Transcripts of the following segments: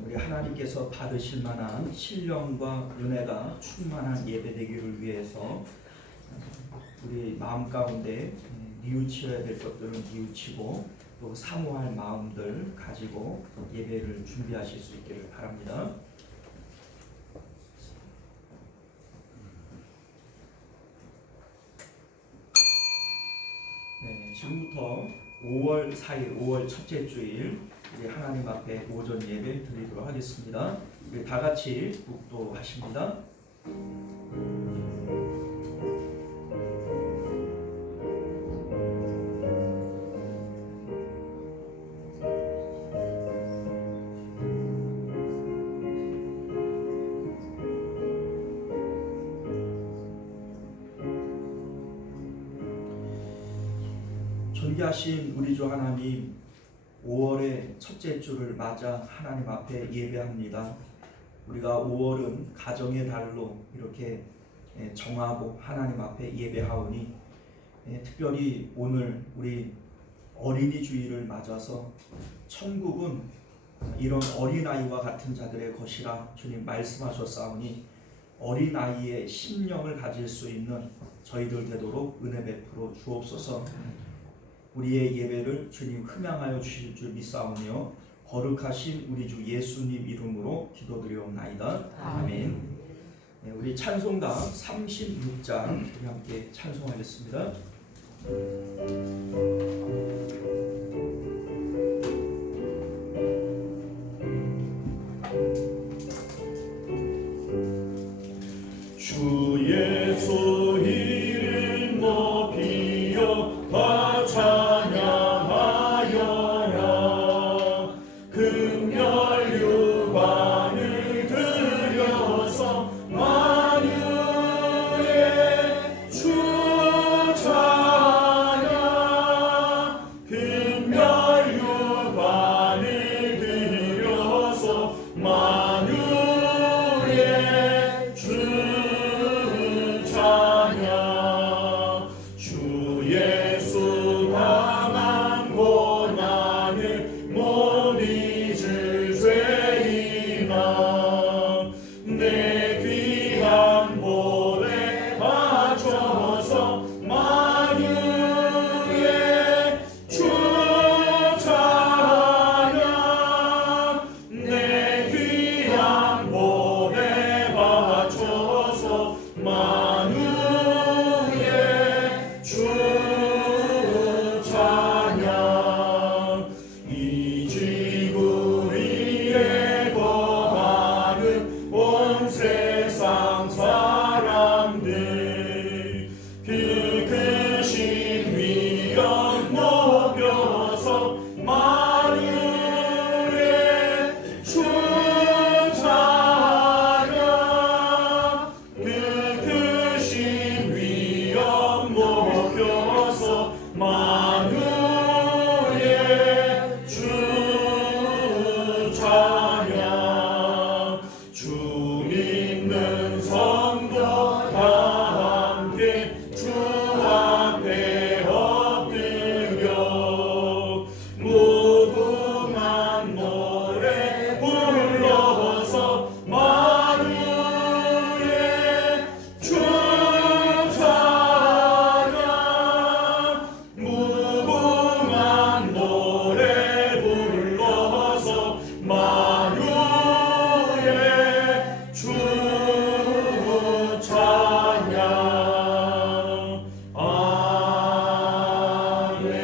우리 하나님께서 받으실 만한 신령과 은혜가 충만한 예배되기를 위해서 우리 마음 가운데 뉘우쳐야 될 것들은 뉘우치고 또 사모할 마음들 가지고 예배를 준비하실 수 있기를 바랍니다. 지금부터 5월 4일, 5월 첫째 주일 우리 하나님 앞에 오전 예배 드리도록 하겠습니다. 우리 다 같이 묵도하십니다. 존귀하신 우리 주 하나님, 5월의 첫째 주를 맞아 하나님 앞에 예배합니다. 우리가 5월은 가정의 달로 이렇게 정하고 하나님 앞에 예배하오니 특별히 오늘 우리 어린이 주일을 맞아서 천국은 이런 어린아이와 같은 자들의 것이라 주님 말씀하셨사오니 어린아이의 심령을 가질 수 있는 저희들 되도록 은혜 베풀어 주옵소서. 우리의 예배를 주님 흠양하여 주실 줄 믿사오며 거룩하신 우리 주 예수님 이름으로 기도드리옵나이다. 아멘. 우리 찬송가 36장 우리 함께 찬송하겠습니다. 주 예수 이름 높이여 찬양하여라. 금열 유관을 들여서 만유의 주 찬양. 금열 유관을 들여서 만유의 주 찬양. 주 예수 당한 고난을 못 잊을 죄인아. 내 귀한 볼에 바쳐서 만유의 주 찬양. 내 귀한 볼에 바쳐서 만유의 주 찬양. 이 지구 위에 거하는 온 세상 사람들 그 크신 위엄 높여서 만유의 주 찬양. 그 크신 위엄 높여서 만유의 주 찬양. 주 믿는 성도 다 함께 주 앞에 엎드려 무궁한 노래 불러서 만유의 주 찬양. 무궁한 노래 불러서 만유의 주 찬양. 아멘.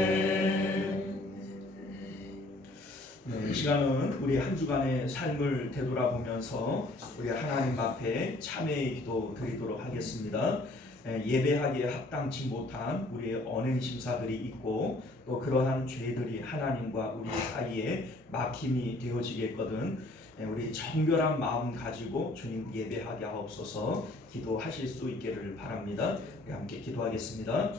이 시간은 우리 한 주간의 삶을 되돌아보면서 우리 하나님 앞에 참회의 기도 드리도록 하겠습니다. 예배하기에 합당치 못한 우리의 언행 심사들이 있고 또 그러한 죄들이 하나님과 우리 사이에 막힘이 되어지겠거든 우리 정결한 마음 가지고 주님 예배하게 하옵소서. 기도하실 수 있기를 바랍니다. 우리 함께 기도하겠습니다.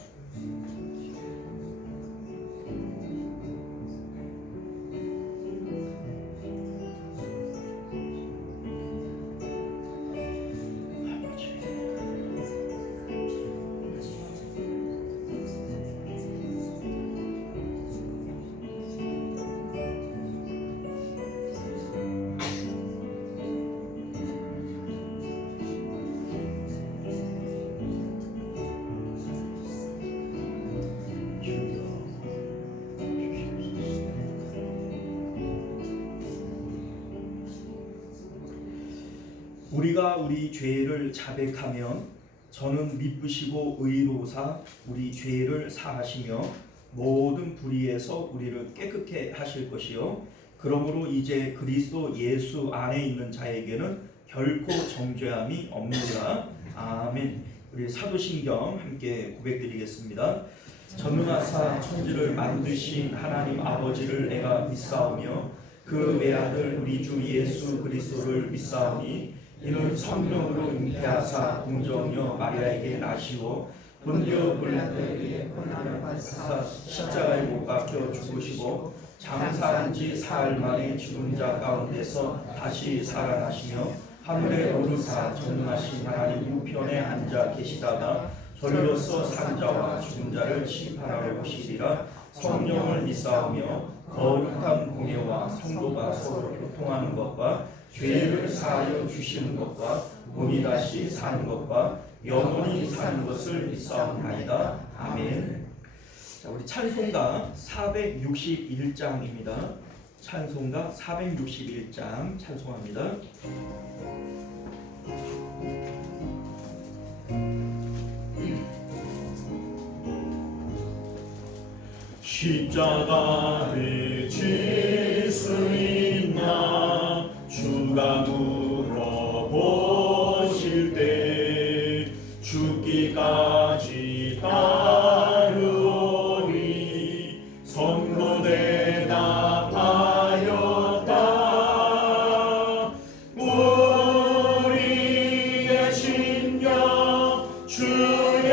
우리가 우리 죄를 자백하면 저는 미쁘시고 의로사 우리 죄를 사하시며 모든 불의에서 우리를 깨끗게 하실 것이요 그러므로 이제 그리스도 예수 안에 있는 자에게는 결코 정죄함이 없느니라. 아멘. 우리 사도신경 함께 고백드리겠습니다. 전능하사 천지를 만드신 하나님 아버지를 내가 믿사오며 그 외아들 우리 주 예수 그리스도를 믿사오니 이는 성령으로 잉태하사 공정녀 마리아에게 나시고 본디오 빌라도에게 고난을 받으사 십자가에 못 박혀 죽으시고 장사한 지 사흘 만에 죽은 자 가운데서 다시 살아나시며 하늘에 오르사 전능하신 하나님 우편에 앉아 계시다가 저리로서 산 자와 죽은 자를 심판하러 오시리라. 성령을 믿사오며 거룩한 공예와 성도가 서로 교통하는 것과 죄를 사하여 주시는 것과 몸이 다시 사는 것과 영원히 사는 것을 믿사옵나이다. 아멘. 자, 우리 찬송가 461장입니다. 찬송가 461장 찬송합니다. 십자가를 질 수 있나 주가 물어보실 때 죽기까지 따르오니 선고 대답하였다. 우리의 심령 주의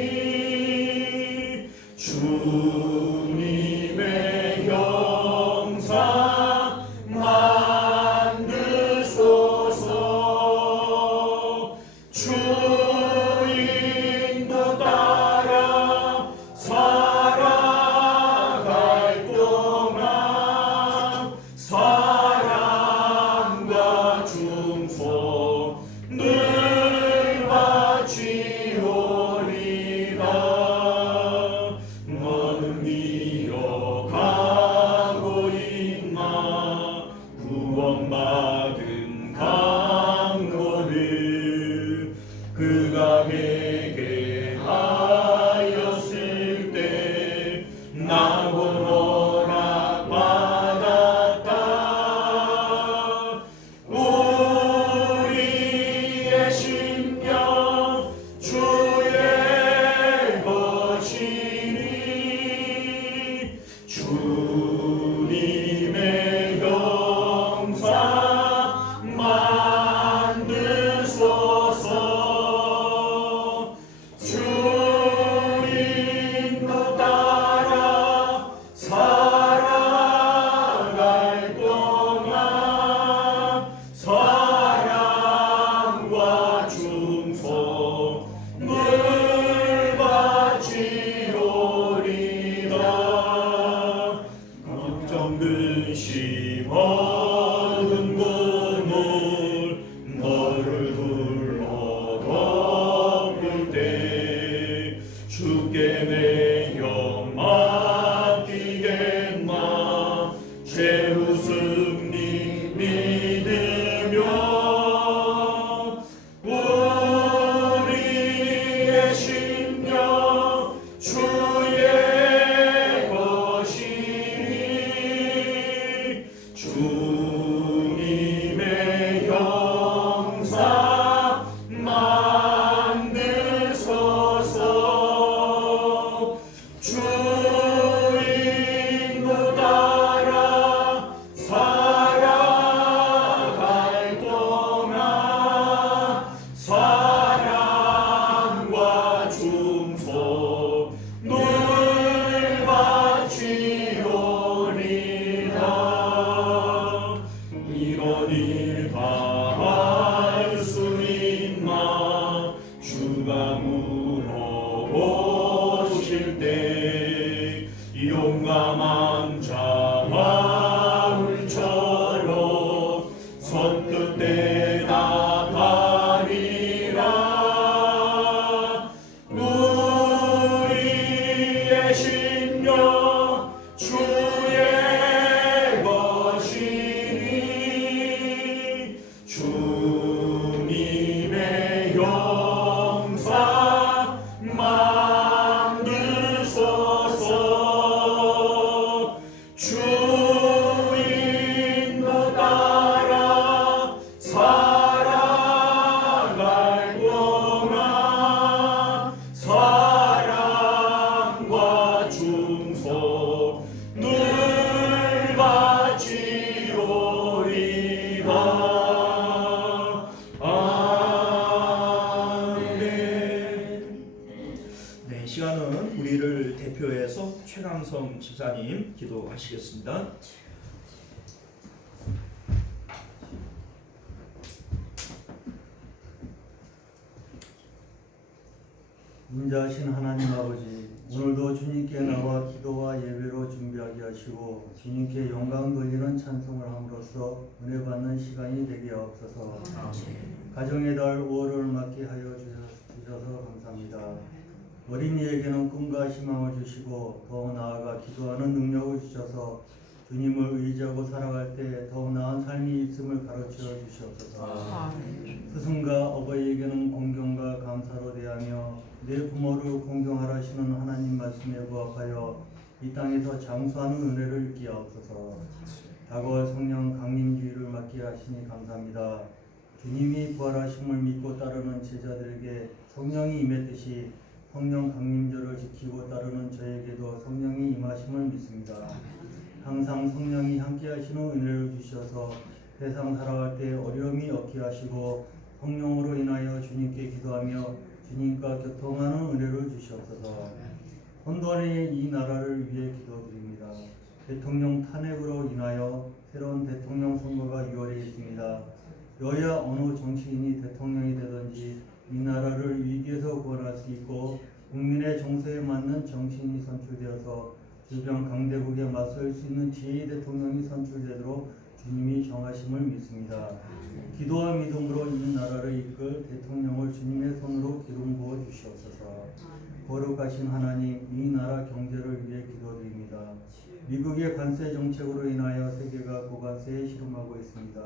것이니 주님의 형상 만드소서. 주인도 따라 살아갈 동안 사랑과 중소 늘 바치오리라. 너는 이어가고 있나 구원받은 강도를 그가 회개하였을 때 나고 허락받았다. 우리의 심령 주의 것이니 주님의 형상 만드소서. 주인도 따라 살아갈 동안 사랑과 중소 늘 바치오리라. 걱정근심 얻은 그물 너를 둘러 덮을 때 주께 내 영 맡기겠나 최후 승리 믿으며. 우리의 심령 주의 것이니 주님의 형상 만드소서. 주인도 따라 살 최상성 집사님 기도하시겠습니다. 인자하신 하나님 아버지, 오늘도 주님께 나와 기도와 예배로 준비하게 하시고 주님께 영광 돌리는 찬송을 함으로써 은혜 받는 시간이 되게 하옵소서. 가정의 달 5월을 맞게 하여 주셔서 감사합니다. 어린이에게는 꿈과 희망을 주시고 더 나아가 기도하는 능력을 주셔서 주님을 의지하고 살아갈 때 더 나은 삶이 있음을 가르쳐 주시옵소서. 스승과 어버이에게는 공경과 감사로 대하며 내 부모를 공경하라시는 하나님 말씀에 부합하여 이 땅에서 장수하는 은혜를 입게 하옵소서. 다가올 성령 강림주의를 맡게 하시니 감사합니다. 주님이 부활하심을 믿고 따르는 제자들에게 성령이 임했듯이 성령 강림절을 지키고 따르는 저에게도 성령이 임하심을 믿습니다. 항상 성령이 함께 하시는 은혜를 주셔서 세상 살아갈 때 어려움이 없게 하시고 성령으로 인하여 주님께 기도하며 주님과 교통하는 은혜를 주시옵소서. 혼돈의 이 나라를 위해 기도드립니다. 대통령 탄핵으로 인하여 새로운 대통령 선거가 6월에 있습니다. 여야 어느 정치인이 대통령이 되든지 이 나라를 위기에서 구원할 수 있고 국민의 정서에 맞는 정치인이 선출되어서 주변 강대국에 맞설 수 있는 제2 대통령이 선출되도록 주님이 정하심을 믿습니다. 기도와 믿음으로 이 나라를 이끌 대통령을 주님의 손으로 기름 부어 주시옵소서. 거룩하신 하나님, 이 나라 경제를 위해 기도드립니다. 미국의 관세 정책으로 인하여 세계가 고관세에 실험하고 있습니다.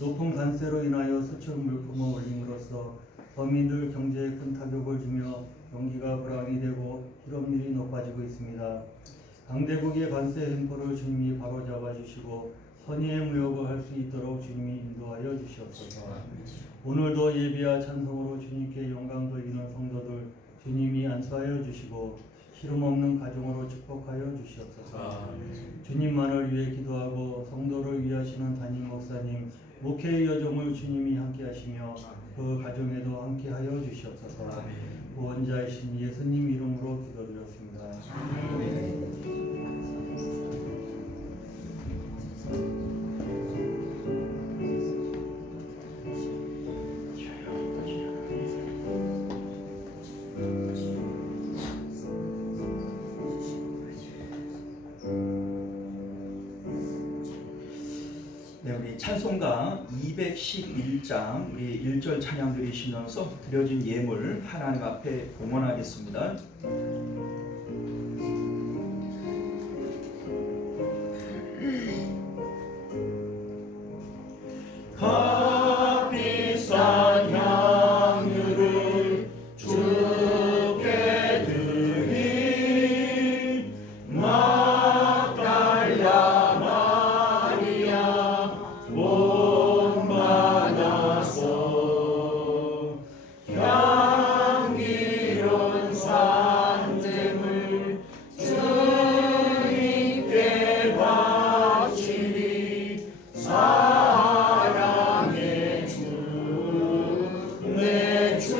높은 관세로 인하여 수출 물품을 올림으로써 서민들 경제에 큰 타격을 주며 경기가 불황이 되고 실업률이 높아지고 있습니다. 강대국의 관세 횡포를 주님이 바로잡아 주시고 선의의 무역을 할 수 있도록 주님이 인도하여 주시옵소서. 오늘도 예배와 찬송으로 주님께 영광 돌리는 성도들 주님이 안수하여 주시고 시름 없는 가정으로 축복하여 주시옵소서. 주님만을 위해 기도하고 성도를 위하시는 담임 목사님, 목회의 여정을 주님이 함께 하시며 그 가정에도 함께 하여 주시옵소서. 구원자이신 예수님 이름으로 기도드렸습니다. 네, 우리 찬송가 211장 우리 1절 찬양 드리시면서 드려진 예물 하나님 앞에 봉헌하겠습니다. 값비싼 향유를 주께 드리 막달라 마리아 본받아서 향기로운 산재물 주님께 바치리 사랑의 주 내 주님께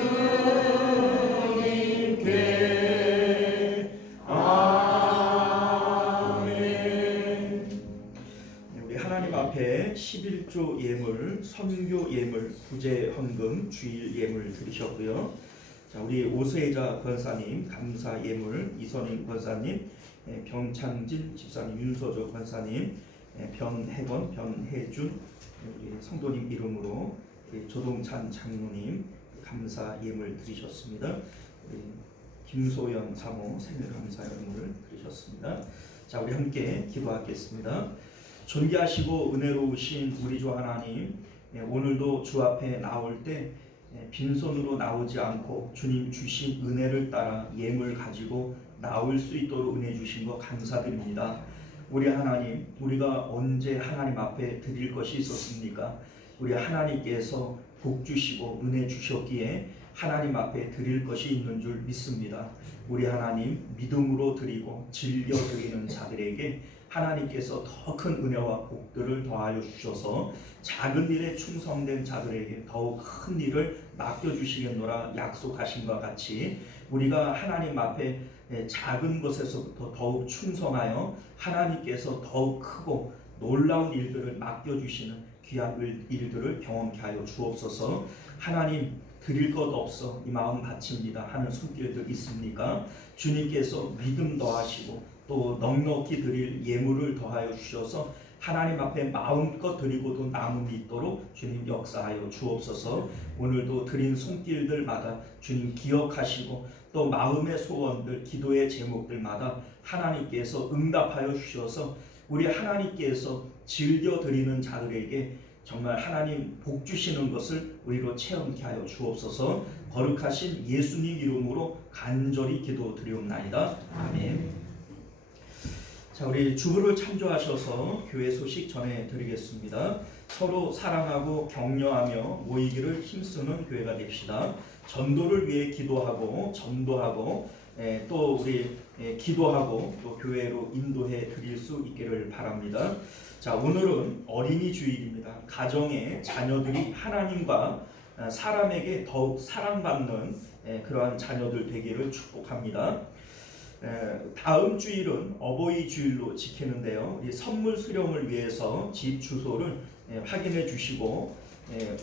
아멘. 우리 하나님 앞에 11조 예물, 선교 예물, 부재 헌금, 주일 예물 드리셨고요. 자, 우리 오세자 권사님 감사 예물, 이선임 권사님, 병창진 집사님, 윤소조 권사님, 변혜건, 변혜준 우리 성도님 이름으로 우리 조동찬 장로님 감사 예물 드리셨습니다. 우리 김소연 사모 생일 감사 예물을 드리셨습니다. 자, 우리 함께 기도하겠습니다. 존귀하시고 은혜로우신 우리 주 하나님, 오늘도 주 앞에 나올 때 빈손으로 나오지 않고 주님 주신 은혜를 따라 예물 가지고 나올 수 있도록 은혜 주신 거 감사드립니다. 우리 하나님, 우리가 언제 하나님 앞에 드릴 것이 있었습니까? 우리 하나님께서 복 주시고 은혜 주셨기에 하나님 앞에 드릴 것이 있는 줄 믿습니다. 우리 하나님 믿음으로 드리고 즐겨 드리는 자들에게 하나님께서 더 큰 은혜와 복들을 더하여 주셔서 작은 일에 충성된 자들에게 더욱 큰 일을 맡겨주시겠노라 약속하신 것 같이 우리가 하나님 앞에 작은 것에서부터 더욱 충성하여 하나님께서 더욱 크고 놀라운 일들을 맡겨주시는 귀한 일들을 경험케 하여 주옵소서. 하나님, 드릴 것 없어 이 마음 바칩니다 하는 손길들 있습니까? 주님께서 믿음 더하시고 또 넉넉히 드릴 예물을 더하여 주셔서 하나님 앞에 마음껏 드리고도 남음이 있도록 주님 역사하여 주옵소서. 오늘도 드린 손길들마다 주님 기억하시고 또 마음의 소원들, 기도의 제목들마다 하나님께서 응답하여 주셔서 우리 하나님께서 즐겨 드리는 자들에게 정말 하나님 복 주시는 것을 우리로 체험케 하여 주옵소서. 거룩하신 예수님 이름으로 간절히 기도드리옵나이다. 아멘. 자, 우리 주부를 참조하셔서 교회 소식 전해드리겠습니다. 서로 사랑하고 격려하며 모이기를 힘쓰는 교회가 됩시다. 전도를 위해 기도하고 전도하고 또 우리 기도하고 또 교회로 인도해 드릴 수 있기를 바랍니다. 자, 오늘은 어린이 주일입니다. 가정의 자녀들이 하나님과 사람에게 더욱 사랑받는 그러한 자녀들 되기를 축복합니다. 다음 주일은 어버이 주일로 지키는데요. 이 선물 수령을 위해서 집 주소를 확인해 주시고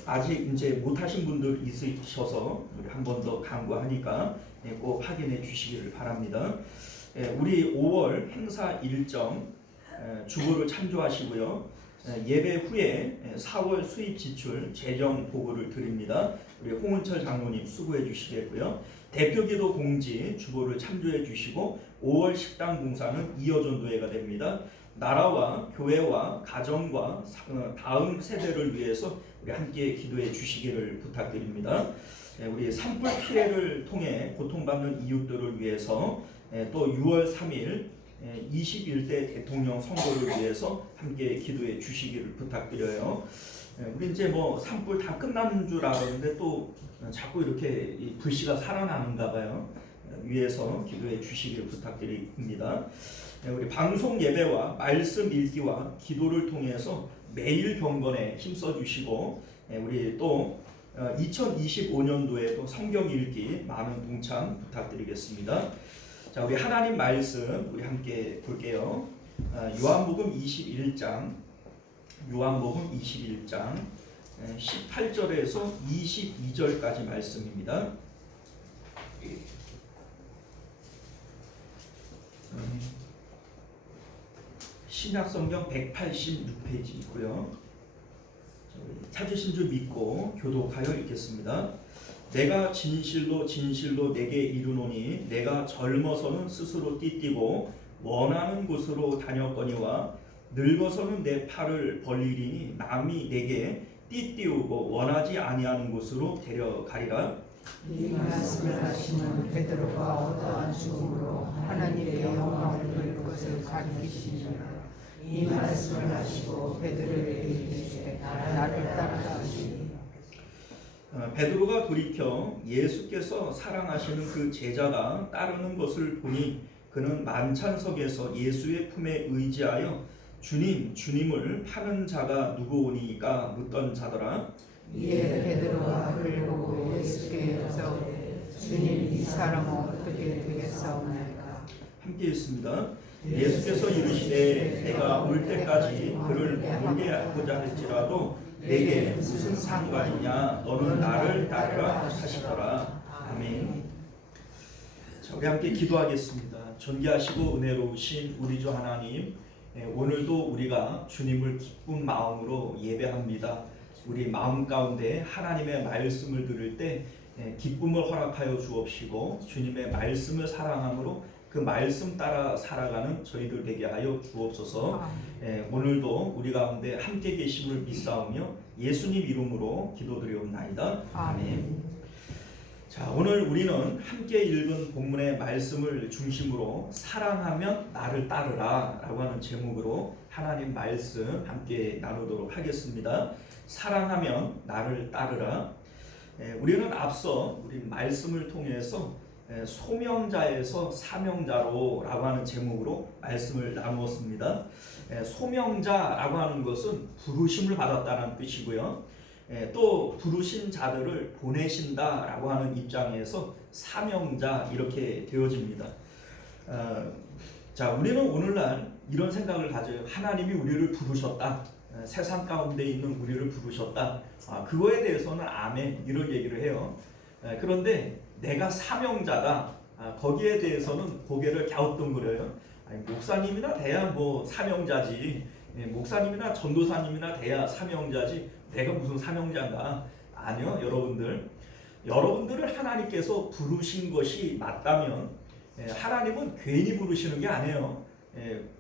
아직 이제 못하신 분들 있으셔서 한 번 더 강구하니까 꼭 확인해 주시기를 바랍니다. 우리 5월 행사 일정 주보를 참조하시고요. 예배 후에 4월 수입 지출 재정 보고를 드립니다. 우리 홍은철 장로님 수고해 주시겠고요. 대표기도 공지 주보를 참조해 주시고 5월 식당 봉사는 이어전도회가 됩니다. 나라와 교회와 가정과 다음 세대를 위해서 우리 함께 기도해 주시기를 부탁드립니다. 우리 산불 피해를 통해 고통받는 이웃들을 위해서 또 6월 3일 21대 대통령 선거를 위해서 함께 기도해 주시기를 부탁드려요. 우리 이제 뭐 산불 다 끝난 줄 알았는데 또 자꾸 이렇게 불씨가 살아나는가 봐요. 위해서 기도해 주시기를 부탁드립니다. 우리 방송 예배와 말씀 읽기와 기도를 통해서 매일 경건에 힘써 주시고 우리 또 2025년도에도 성경 읽기 많은 동참 부탁드리겠습니다. 자, 우리 하나님 말씀 우리 함께 볼게요. 요한복음 21장 18절에서 22절까지 말씀입니다. 신약성경 186페이지이고요. 찾으신 줄 믿고 교독하여 읽겠습니다. 내가 진실로 진실로 내게 이르노니 내가 젊어서는 스스로 띠띠고 원하는 곳으로 다녔거니와 늙어서는 내 팔을 벌리리니 남이 내게 띠띠우고 원하지 아니하는 곳으로 데려가리라. 이 말씀을 하시는 베드로가 어떠한 죽음으로 하나님의 영광을 돌릴 것을 가리키시니라. 이 말씀을 하시고 베드로에게 이르시되 나를 따르시니. 베드로가 돌이켜 예수께서 사랑하시는 그 제자가 따르는 것을 보니 그는 만찬석에서 예수의 품에 의지하여 주님, 주님을 파는 자가 누구오니까 묻던 자더라. 이에 베드로가 그를 보고 예수께 여짜오되 주님, 이 사람은 어떻게 되겠사오나이까. 함께 읽습니다. 예수께서 이르시되 내가 올 때까지 그를 모르게 하고자 할지라도 내게 무슨 상관이냐, 너는 나를 따르라 하시더라. 아멘. 자, 우리 함께 기도하겠습니다. 존귀하시고 은혜로우신 우리 주 하나님, 오늘도 우리가 주님을 기쁜 마음으로 예배합니다. 우리 마음 가운데 하나님의 말씀을 들을 때 기쁨을 허락하여 주옵시고 주님의 말씀을 사랑함으로 그 말씀 따라 살아가는 저희들 되게 하여 주옵소서. 오늘도 우리 가운데 함께 계심을 믿사오며 예수님 이름으로 기도드리옵나이다. 아멘. 자, 오늘 우리는 함께 읽은 본문의 말씀을 중심으로 사랑하면 나를 따르라 라고 하는 제목으로 하나님 말씀 함께 나누도록 하겠습니다. 사랑하면 나를 따르라. 우리는 앞서 우리 말씀을 통해서 소명자에서 사명자로 라고 하는 제목으로 말씀을 나누었습니다. 소명자라고 하는 것은 부르심을 받았다는 뜻이고요. 또 부르신 자들을 보내신다라고 하는 입장에서 사명자 이렇게 되어집니다. 자, 우리는 오늘날 이런 생각을 가져요. 하나님이 우리를 부르셨다. 세상 가운데 있는 우리를 부르셨다. 그거에 대해서는 아멘 이런 얘기를 해요. 그런데 내가 사명자다. 거기에 대해서는 고개를 갸우뚱거려요. 목사님이나 돼야 뭐 사명자지. 목사님이나 전도사님이나 돼야 사명자지. 내가 무슨 사명자인가? 아니요, 여러분들을 하나님께서 부르신 것이 맞다면 하나님은 괜히 부르시는 게 아니에요.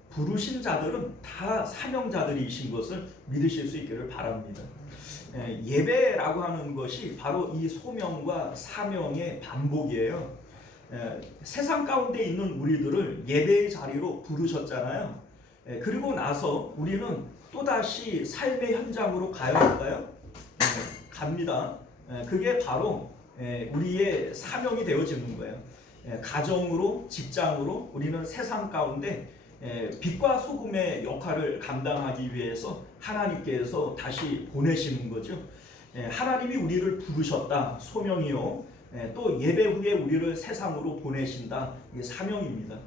부르신 자들은 다 사명자들이신 것을 믿으실 수 있기를 바랍니다. 예배라고 하는 것이 바로 이 소명과 사명의 반복이에요. 세상 가운데 있는 우리들을 예배의 자리로 부르셨잖아요. 그리고 나서 우리는 또다시 삶의 현장으로 가야 할까요? 갑니다. 그게 바로 우리의 사명이 되어지는 거예요. 가정으로, 직장으로 우리는 세상 가운데 빛과 소금의 역할을 감당하기 위해서 하나님께서 다시 보내시는 거죠. 하나님이 우리를 부르셨다. 소명이요. 또 예배 후에 우리를 세상으로 보내신다. 이게 사명입니다.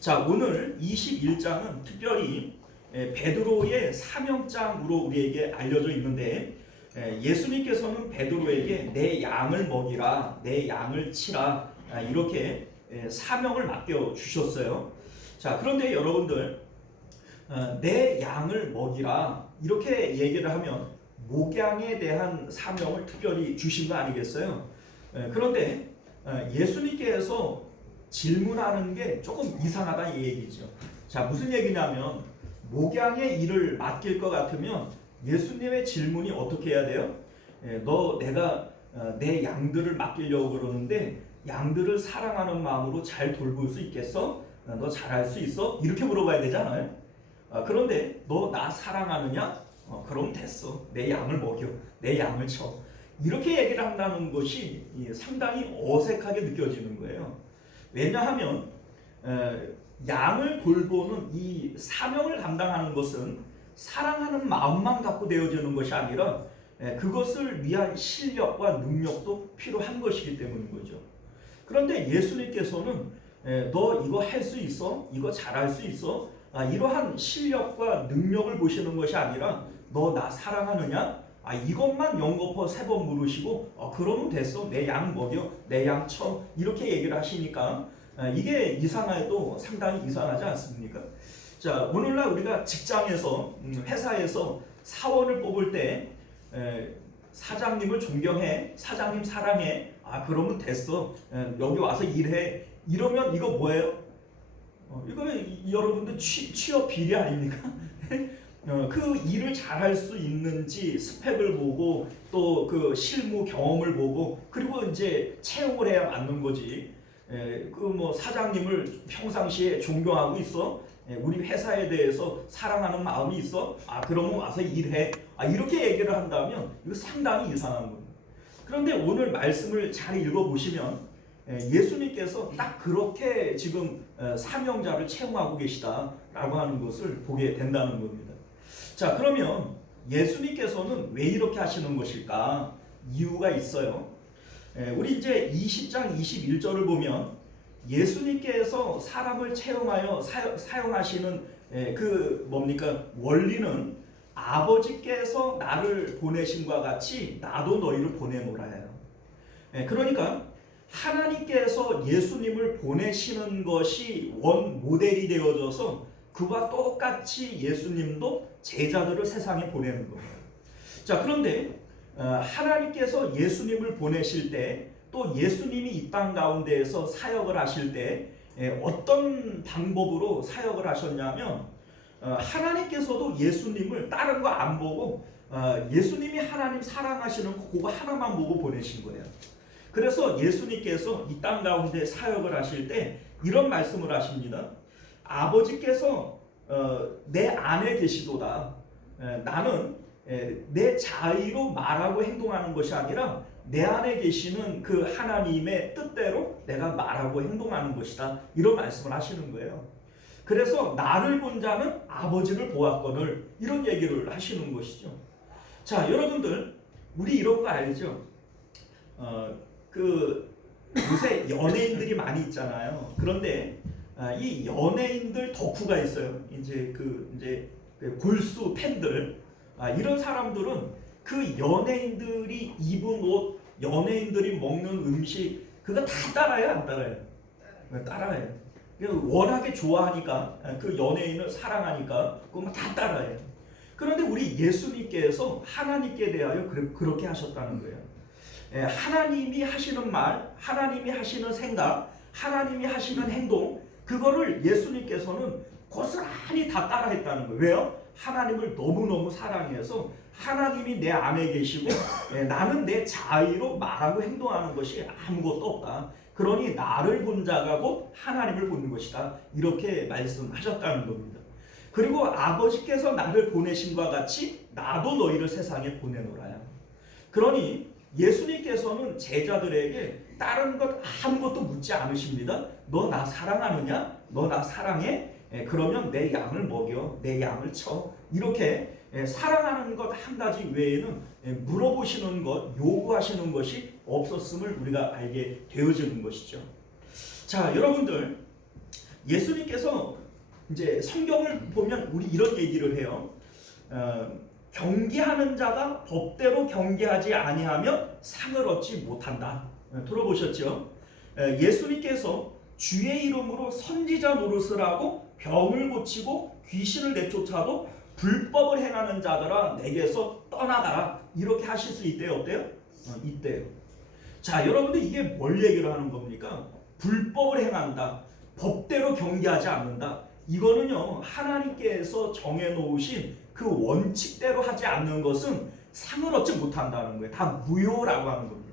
자, 오늘 21장은 특별히 베드로의 사명장으로 우리에게 알려져 있는데 예수님께서는 베드로에게 내 양을 먹이라, 내 양을 치라 이렇게 사명을 맡겨 주셨어요. 자, 그런데 여러분들 내 양을 먹이라 이렇게 얘기를 하면 목양에 대한 사명을 특별히 주신 거 아니겠어요? 그런데 예수님께서 질문하는 게 조금 이상하다 이 얘기죠. 자, 무슨 얘기냐면 목양의 일을 맡길 것 같으면 예수님의 질문이 어떻게 해야 돼요? 내가 내 양들을 맡기려고 그러는데 양들을 사랑하는 마음으로 잘 돌볼 수 있겠어? 너 잘할 수 있어? 이렇게 물어봐야 되잖아요. 그런데 너 나 사랑하느냐? 그럼 됐어. 내 양을 먹여. 내 양을 쳐. 이렇게 얘기를 한다는 것이 상당히 어색하게 느껴지는 거예요. 왜냐하면 양을 돌보는 이 사명을 감당하는 것은 사랑하는 마음만 갖고 되어지는 것이 아니라 그것을 위한 실력과 능력도 필요한 것이기 때문인 거죠. 그런데 예수님께서는 너 이거 할 수 있어? 이거 잘할 수 있어? 이러한 실력과 능력을 보시는 것이 아니라 너 나 사랑하느냐? 이것만 연거푸 3번 물으시고 그러면 됐어. 내 양 먹여. 내 양 쳐. 이렇게 얘기를 하시니까 이게 이상해도 상당히 이상하지 않습니까? 자, 오늘날 우리가 직장에서 회사에서 사원을 뽑을 때 사장님을 존경해. 사장님 사랑해. 그러면 됐어. 여기 와서 일해. 이러면 이거 뭐예요? 이거 여러분들 취업 비리 아닙니까? 그 일을 잘할 수 있는지 스펙을 보고 또 그 실무 경험을 보고 그리고 이제 채용을 해야 맞는 거지. 그 뭐 사장님을 평상시에 존경하고 있어? 우리 회사에 대해서 사랑하는 마음이 있어? 그러면 와서 일해. 이렇게 얘기를 한다면 이거 상당히 이상한 겁니다. 그런데 오늘 말씀을 잘 읽어보시면 예수님께서 딱 그렇게 지금 사명자를 채용하고 계시다라고 하는 것을 보게 된다는 겁니다. 자, 그러면 예수님께서는 왜 이렇게 하시는 것일까? 이유가 있어요. 우리 이제 20장 21절을 보면 예수님께서 사람을 채용하여 사용하시는 그 뭡니까? 원리는 아버지께서 나를 보내신과 같이 나도 너희를 보내노라 해요. 그러니까 하나님께서 예수님을 보내시는 것이 원 모델이 되어져서 그와 똑같이 예수님도 제자들을 세상에 보내는 거예요. 자, 그런데 하나님께서 예수님을 보내실 때 또 예수님이 이 땅 가운데에서 사역을 하실 때 어떤 방법으로 사역을 하셨냐면 하나님께서도 예수님을 다른 거 안 보고 예수님이 하나님 사랑하시는 그거 하나만 보고 보내신 거예요. 그래서 예수님께서 이 땅 가운데 사역을 하실 때 이런 말씀을 하십니다. 아버지께서 내 안에 계시도다. 나는 내 자의로 말하고 행동하는 것이 아니라 내 안에 계시는 그 하나님의 뜻대로 내가 말하고 행동하는 것이다. 이런 말씀을 하시는 거예요. 그래서 나를 본 자는 아버지를 보았거늘 이런 얘기를 하시는 것이죠. 자, 여러분들 우리 이런 거 알죠? 그 요새 연예인들이 많이 있잖아요. 그런데 이 연예인들 덕후가 있어요. 이제 그 골수 팬들, 이런 사람들은 그 연예인들이 입은 옷, 연예인들이 먹는 음식 그거 다 따라요, 안 따라요? 따라해요. 워낙에 좋아하니까, 그 연예인을 사랑하니까 그거 다 따라해요. 그런데 우리 예수님께서 하나님께 대하여 그렇게 하셨다는 거예요. 하나님이 하시는 말, 하나님이 하시는 생각, 하나님이 하시는 행동, 그거를 예수님께서는 고스란히 다 따라했다는 거예요. 왜요? 하나님을 너무너무 사랑해서 하나님이 내 안에 계시고 나는 내 자의로 말하고 행동하는 것이 아무것도 없다. 그러니 나를 본 자가 곧 하나님을 보는 것이다. 이렇게 말씀하셨다는 겁니다. 그리고 아버지께서 나를 보내심과 같이 나도 너희를 세상에 보내노라야. 그러니 예수님께서는 제자들에게 다른 것 아무것도 묻지 않으십니다. 너 나 사랑하느냐? 너 나 사랑해? 그러면 내 양을 먹여, 내 양을 쳐. 이렇게 사랑하는 것 한 가지 외에는 물어보시는 것, 요구하시는 것이 없었음을 우리가 알게 되어지는 것이죠. 자, 여러분들, 예수님께서 이제 성경을 보면 우리 이런 얘기를 해요. 경계하는 자가 법대로 경계하지 아니하면 상을 얻지 못한다. 들어보셨죠? 예수님께서 주의 이름으로 선지자 노릇을 하고 병을 고치고 귀신을 내쫓아도 불법을 행하는 자들아 내게서 떠나가라. 이렇게 하실 수 있대요. 어때요? 있대요. 자, 여러분들 이게 뭘 얘기를 하는 겁니까? 불법을 행한다. 법대로 경계하지 않는다. 이거는요, 하나님께서 정해놓으신 그 원칙대로 하지 않는 것은 상을 얻지 못한다는 거예요. 다 무효라고 하는 겁니다.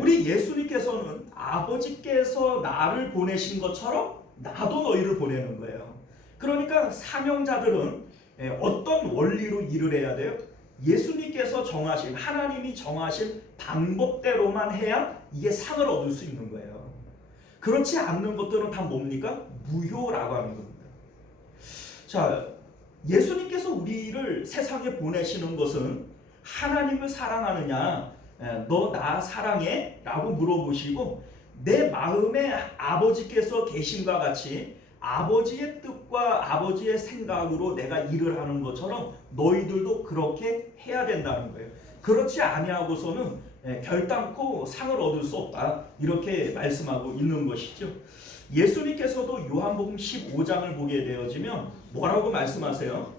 우리 예수님께서는 아버지께서 나를 보내신 것처럼 나도 너희를 보내는 거예요. 그러니까 사명자들은 어떤 원리로 일을 해야 돼요? 예수님께서 정하신, 하나님이 정하신 방법대로만 해야 이게 상을 얻을 수 있는 거예요. 그렇지 않는 것들은 다 뭡니까? 무효라고 하는 겁니다. 자, 예수님께서 우리를 세상에 보내시는 것은 하나님을 사랑하느냐, 너 나 사랑해? 라고 물어보시고 내 마음에 아버지께서 계심과 같이 아버지의 뜻과 아버지의 생각으로 내가 일을 하는 것처럼 너희들도 그렇게 해야 된다는 거예요. 그렇지 아니하고서는 결단코 상을 얻을 수 없다. 이렇게 말씀하고 있는 것이죠. 예수님께서도 요한복음 15장을 보게 되어지면 뭐라고 말씀하세요?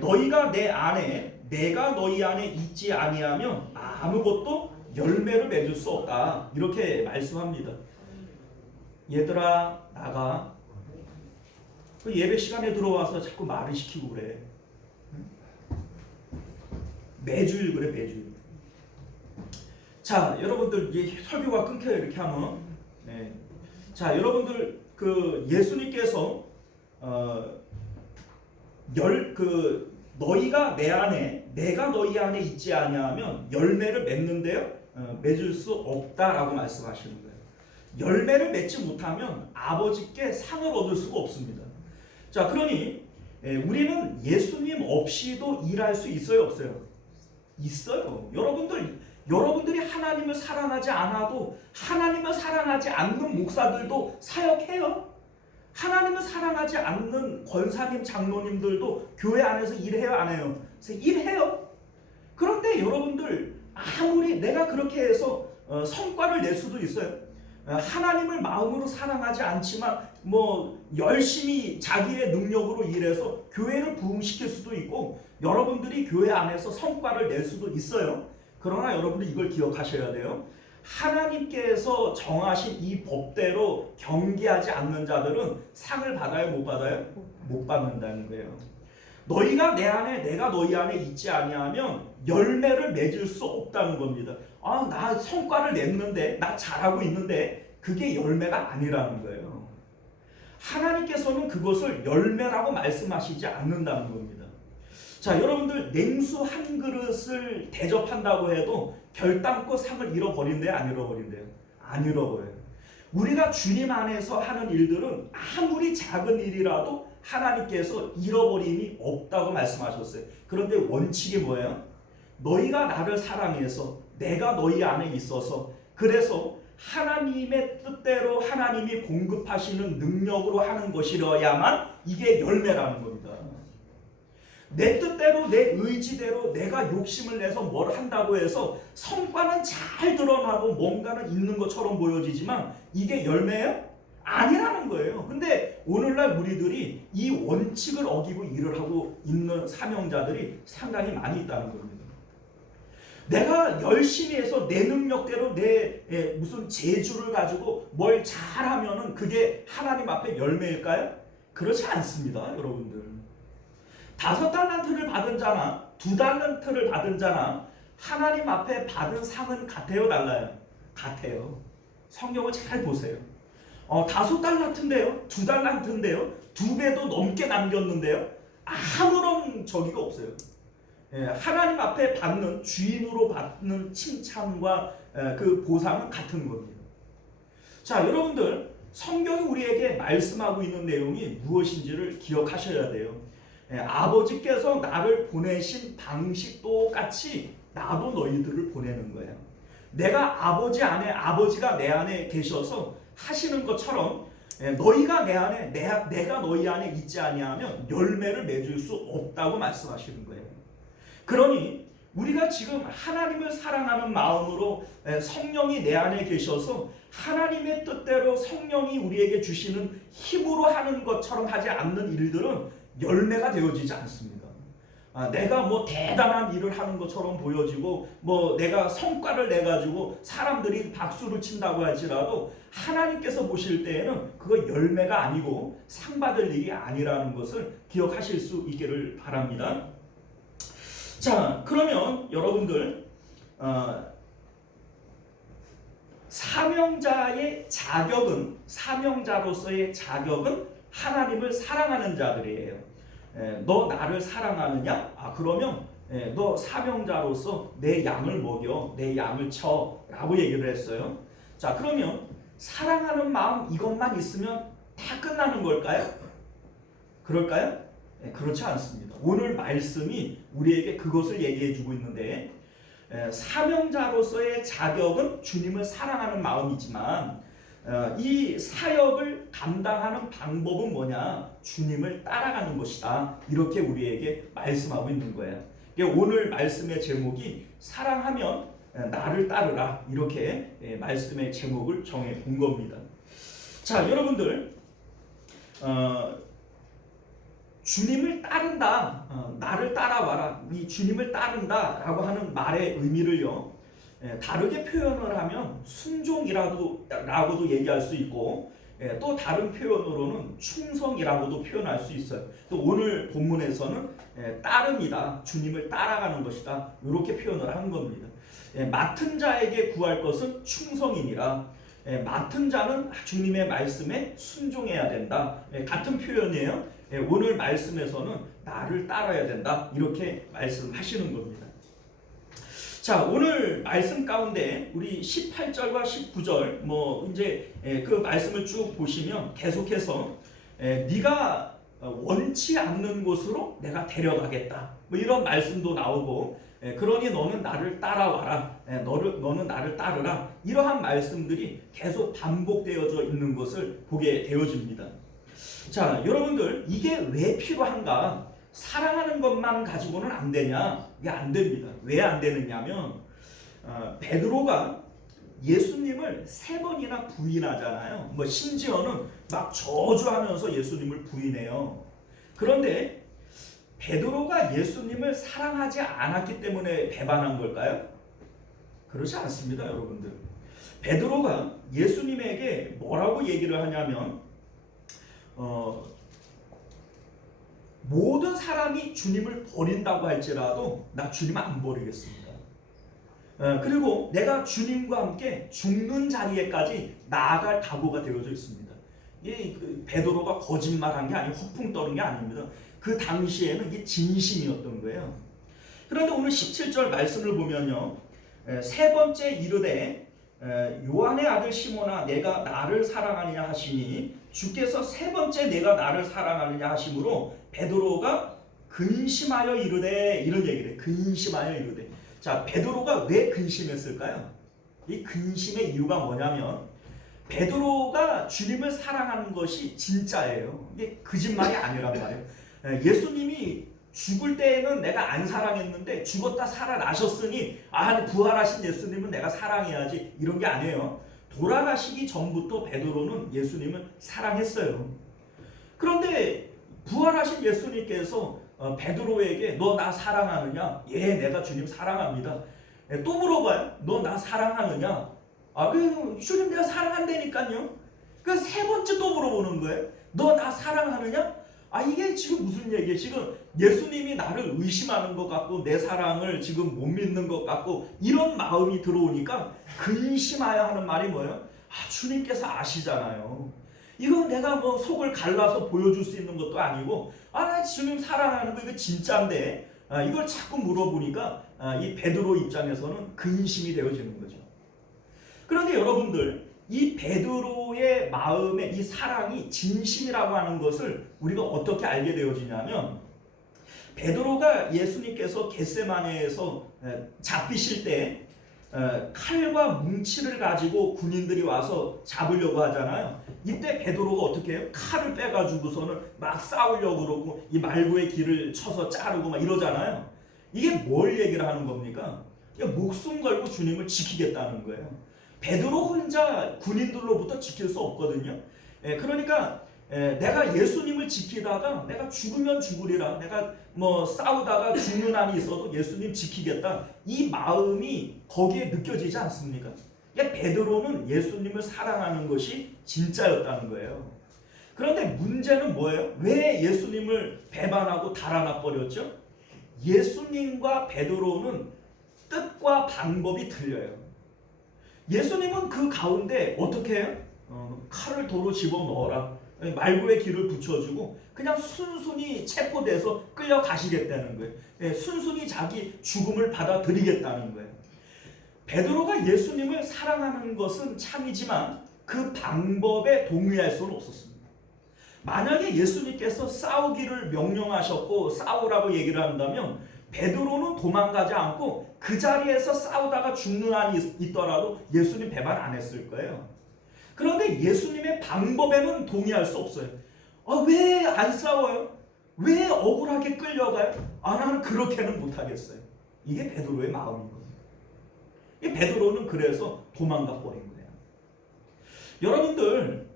너희가 내 안에 내가 너희 안에 있지 아니하면 아무것도 열매를 맺을 수 없다. 이렇게 말씀합니다. 얘들아 나가. 그 예배 시간에 들어와서 자꾸 말을 시키고 그래. 매주일 그래, 매주일. 자, 여러분들 이제 설교가 끊겨요. 이렇게 하면. 네. 자, 여러분들 그 예수님께서 너희가 내 안에 내가 너희 안에 있지 아니하면 열매를 맺는데요, 맺을 수 없다라고 말씀하시는 거예요. 열매를 맺지 못하면 아버지께 상을 얻을 수가 없습니다. 자, 그러니 우리는 예수님 없이도 일할 수 있어요, 없어요? 있어요. 여러분들이 하나님을 사랑하지 않아도 하나님을 사랑하지 않는 목사들도 사역해요. 하나님을 사랑하지 않는 권사님, 장로님들도 교회 안에서 일해요, 안 해요? 일해요. 그런데 여러분들 아무리 내가 그렇게 해서 성과를 낼 수도 있어요. 하나님을 마음으로 사랑하지 않지만 열심히 자기의 능력으로 일해서 교회를 부흥시킬 수도 있고 여러분들이 교회 안에서 성과를 낼 수도 있어요. 그러나 여러분들 이걸 기억하셔야 돼요. 하나님께서 정하신 이 법대로 경계하지 않는 자들은 상을 받아요, 못 받아요? 못 받는다는 거예요. 너희가 내 안에 내가 너희 안에 있지 아니하면 열매를 맺을 수 없다는 겁니다. 나 성과를 냈는데, 나 잘하고 있는데 그게 열매가 아니라는 거예요. 하나님께서는 그것을 열매라고 말씀하시지 않는다는 겁니다. 자, 여러분들 냉수 한 그릇을 대접한다고 해도 결단코 상을 잃어버린대요, 안 잃어버린대요? 안 잃어버려요. 우리가 주님 안에서 하는 일들은 아무리 작은 일이라도 하나님께서 잃어버림이 없다고 말씀하셨어요. 그런데 원칙이 뭐예요? 너희가 나를 사랑해서 내가 너희 안에 있어서 그래서 하나님의 뜻대로 하나님이 공급하시는 능력으로 하는 것이어야만 이게 열매라는 겁니다. 내 뜻대로 내 의지대로 내가 욕심을 내서 뭘 한다고 해서 성과는 잘 드러나고 뭔가는 있는 것처럼 보여지지만 이게 열매예요? 아니라는 거예요. 근데 오늘날 우리들이 이 원칙을 어기고 일을 하고 있는 사명자들이 상당히 많이 있다는 겁니다. 내가 열심히 해서 내 능력대로 내 무슨 재주를 가지고 뭘 잘하면은 그게 하나님 앞에 열매일까요? 그렇지 않습니다, 여러분들. 5달란트를 받은 자나 2달란트를 받은 자나 하나님 앞에 받은 상은 같아요, 달라요? 같아요. 성경을 잘 보세요. 5달란트인데요, 2달란트인데요, 2배도 넘게 남겼는데요, 아무런 저기가 없어요. 하나님 앞에 받는, 주인으로 받는 칭찬과 그 보상은 같은 겁니다. 자, 여러분들, 성경이 우리에게 말씀하고 있는 내용이 무엇인지를 기억하셔야 돼요. 아버지께서 나를 보내신 방식 똑같이 나도 너희들을 보내는 거예요. 내가 아버지 안에, 아버지가 내 안에 계셔서 하시는 것처럼 너희가 내 안에, 내가 너희 안에 있지 아니하면 열매를 맺을 수 없다고 말씀하시는 거예요. 그러니 우리가 지금 하나님을 사랑하는 마음으로 성령이 내 안에 계셔서 하나님의 뜻대로 성령이 우리에게 주시는 힘으로 하는 것처럼 하지 않는 일들은 열매가 되어지지 않습니다. 내가 뭐 대단한 일을 하는 것처럼 보여지고 뭐 내가 성과를 내가지고 사람들이 박수를 친다고 할지라도 하나님께서 보실 때에는 그거 열매가 아니고 상 받을 일이 아니라는 것을 기억하실 수 있기를 바랍니다. 자, 그러면 여러분들 사명자의 자격은, 사명자로서의 자격은 하나님을 사랑하는 자들이에요. 너 나를 사랑하느냐? 그러면 너 사명자로서 내 양을 먹여, 내 양을 쳐 라고 얘기를 했어요. 자, 그러면 사랑하는 마음 이것만 있으면 다 끝나는 걸까요? 그럴까요? 그렇지 않습니다. 오늘 말씀이 우리에게 그것을 얘기해 주고 있는데, 사명자로서의 자격은 주님을 사랑하는 마음이지만 이 사역을 감당하는 방법은 뭐냐? 주님을 따라가는 것이다. 이렇게 우리에게 말씀하고 있는 거예요. 오늘 말씀의 제목이 사랑하면 나를 따르라, 이렇게 말씀의 제목을 정해 본 겁니다. 자, 여러분들, 주님을 따른다, 나를 따라와라, 이 주님을 따른다라고 하는 말의 의미를요, 다르게 표현을 하면 순종이라고도 얘기할 수 있고, 또 다른 표현으로는 충성이라고도 표현할 수 있어요. 또 오늘 본문에서는 따름이다, 주님을 따라가는 것이다, 이렇게 표현을 한 겁니다. 맡은 자에게 구할 것은 충성이니라. 맡은 자는 주님의 말씀에 순종해야 된다. 같은 표현이에요. 오늘 말씀에서는 나를 따라야 된다, 이렇게 말씀하시는 겁니다. 자, 오늘 말씀 가운데 우리 18절과 19절 뭐 이제 그 말씀을 쭉 보시면 계속해서 네가 원치 않는 곳으로 내가 데려가겠다, 뭐 이런 말씀도 나오고, 그러니 너는 나를 따라와라, 너는 나를 따르라, 이러한 말씀들이 계속 반복되어져 있는 것을 보게 되어집니다. 자, 여러분들, 이게 왜 필요한가? 사랑하는 것만 가지고는 안 되냐? 이게 안 됩니다. 왜 안 되느냐면 베드로가 예수님을 3번이나 부인하잖아요. 뭐 심지어는 막 저주하면서 예수님을 부인해요. 그런데 베드로가 예수님을 사랑하지 않았기 때문에 배반한 걸까요? 그렇지 않습니다, 여러분들. 베드로가 예수님에게 뭐라고 얘기를 하냐면 모든 사람이 주님을 버린다고 할지라도 나 주님 안 버리겠습니다. 그리고 내가 주님과 함께 죽는 자리에까지 나아갈 각오가 되어져 있습니다. 이 베드로가 거짓말한 게 아니고 허풍 떠는 게 아닙니다. 그 당시에는 이게 진심이었던 거예요. 그런데 오늘 17절 말씀을 보면요, 3번째 이르되 요한의 아들 시몬아 내가 나를 사랑하느냐 하시니 주께서 3번째 내가 나를 사랑하느냐 하심으로 베드로가 근심하여 이르되, 이런 얘기를 해. 근심하여 이르되. 자, 베드로가 왜 근심했을까요? 이 근심의 이유가 뭐냐면 베드로가 주님을 사랑하는 것이 진짜예요. 이게 거짓말이 아니란 말이에요. 예수님이 죽을 때에는 내가 안 사랑했는데 죽었다 살아나셨으니 부활하신 예수님은 내가 사랑해야지, 이런 게 아니에요. 돌아가시기 전부터 베드로는 예수님을 사랑했어요. 그런데 부활하신 예수님께서 베드로에게 너 나 사랑하느냐? 예, 내가 주님 사랑합니다. 또 물어봐요. 너 나 사랑하느냐? 주님 내가 사랑한다니까요. 그 세 번째 또 물어보는 거예요. 너 나 사랑하느냐? 이게 지금 무슨 얘기예요? 지금 예수님이 나를 의심하는 것 같고 내 사랑을 지금 못 믿는 것 같고 이런 마음이 들어오니까 근심하여 하는 말이 뭐예요? 주님께서 아시잖아요. 이거 내가 뭐 속을 갈라서 보여줄 수 있는 것도 아니고 나 주님 사랑하는 거 이거 진짜인데 이걸 자꾸 물어보니까 이 베드로 입장에서는 근심이 되어지는 거죠. 그런데 여러분들, 이 베드로의 마음에 이 사랑이 진심이라고 하는 것을 우리가 어떻게 알게 되어지냐면, 베드로가 예수님께서 겟세마네에서 잡히실 때 칼과 뭉치를 가지고 군인들이 와서 잡으려고 하잖아요. 이때 베드로가 어떻게 해요? 칼을 빼가지고서는 막 싸우려고 그러고 이 말구의 길을 쳐서 자르고 막 이러잖아요. 이게 뭘 얘기를 하는 겁니까? 목숨 걸고 주님을 지키겠다는 거예요. 베드로 혼자 군인들로부터 지킬 수 없거든요. 그러니까 내가 예수님을 지키다가 내가 죽으면 죽으리라, 내가 뭐 싸우다가 죽는 한이 있어도 예수님 지키겠다, 이 마음이 거기에 느껴지지 않습니까? 베드로는 예수님을 사랑하는 것이 진짜였다는 거예요. 그런데 문제는 뭐예요? 왜 예수님을 배반하고 달아나 버렸죠? 예수님과 베드로는 뜻과 방법이 틀려요. 예수님은 그 가운데 어떻게 해요? 칼을 도로 집어넣어라, 말구의 길을 붙여주고 그냥 순순히 체포돼서 끌려가시겠다는 거예요. 순순히 자기 죽음을 받아들이겠다는 거예요. 베드로가 예수님을 사랑하는 것은 참이지만 그 방법에 동의할 수는 없었습니다. 만약에 예수님께서 싸우기를 명령하셨고 싸우라고 얘기를 한다면 베드로는 도망가지 않고 그 자리에서 싸우다가 죽는 한이 있더라도 예수님 배반 안 했을 거예요. 그런데 예수님의 방법에는 동의할 수 없어요. 왜 안 싸워요? 왜 억울하게 끌려가요? 나는 그렇게는 못하겠어요. 이게 베드로의 마음인 거예요. 이 베드로는 그래서 도망가 버린 거예요. 여러분들,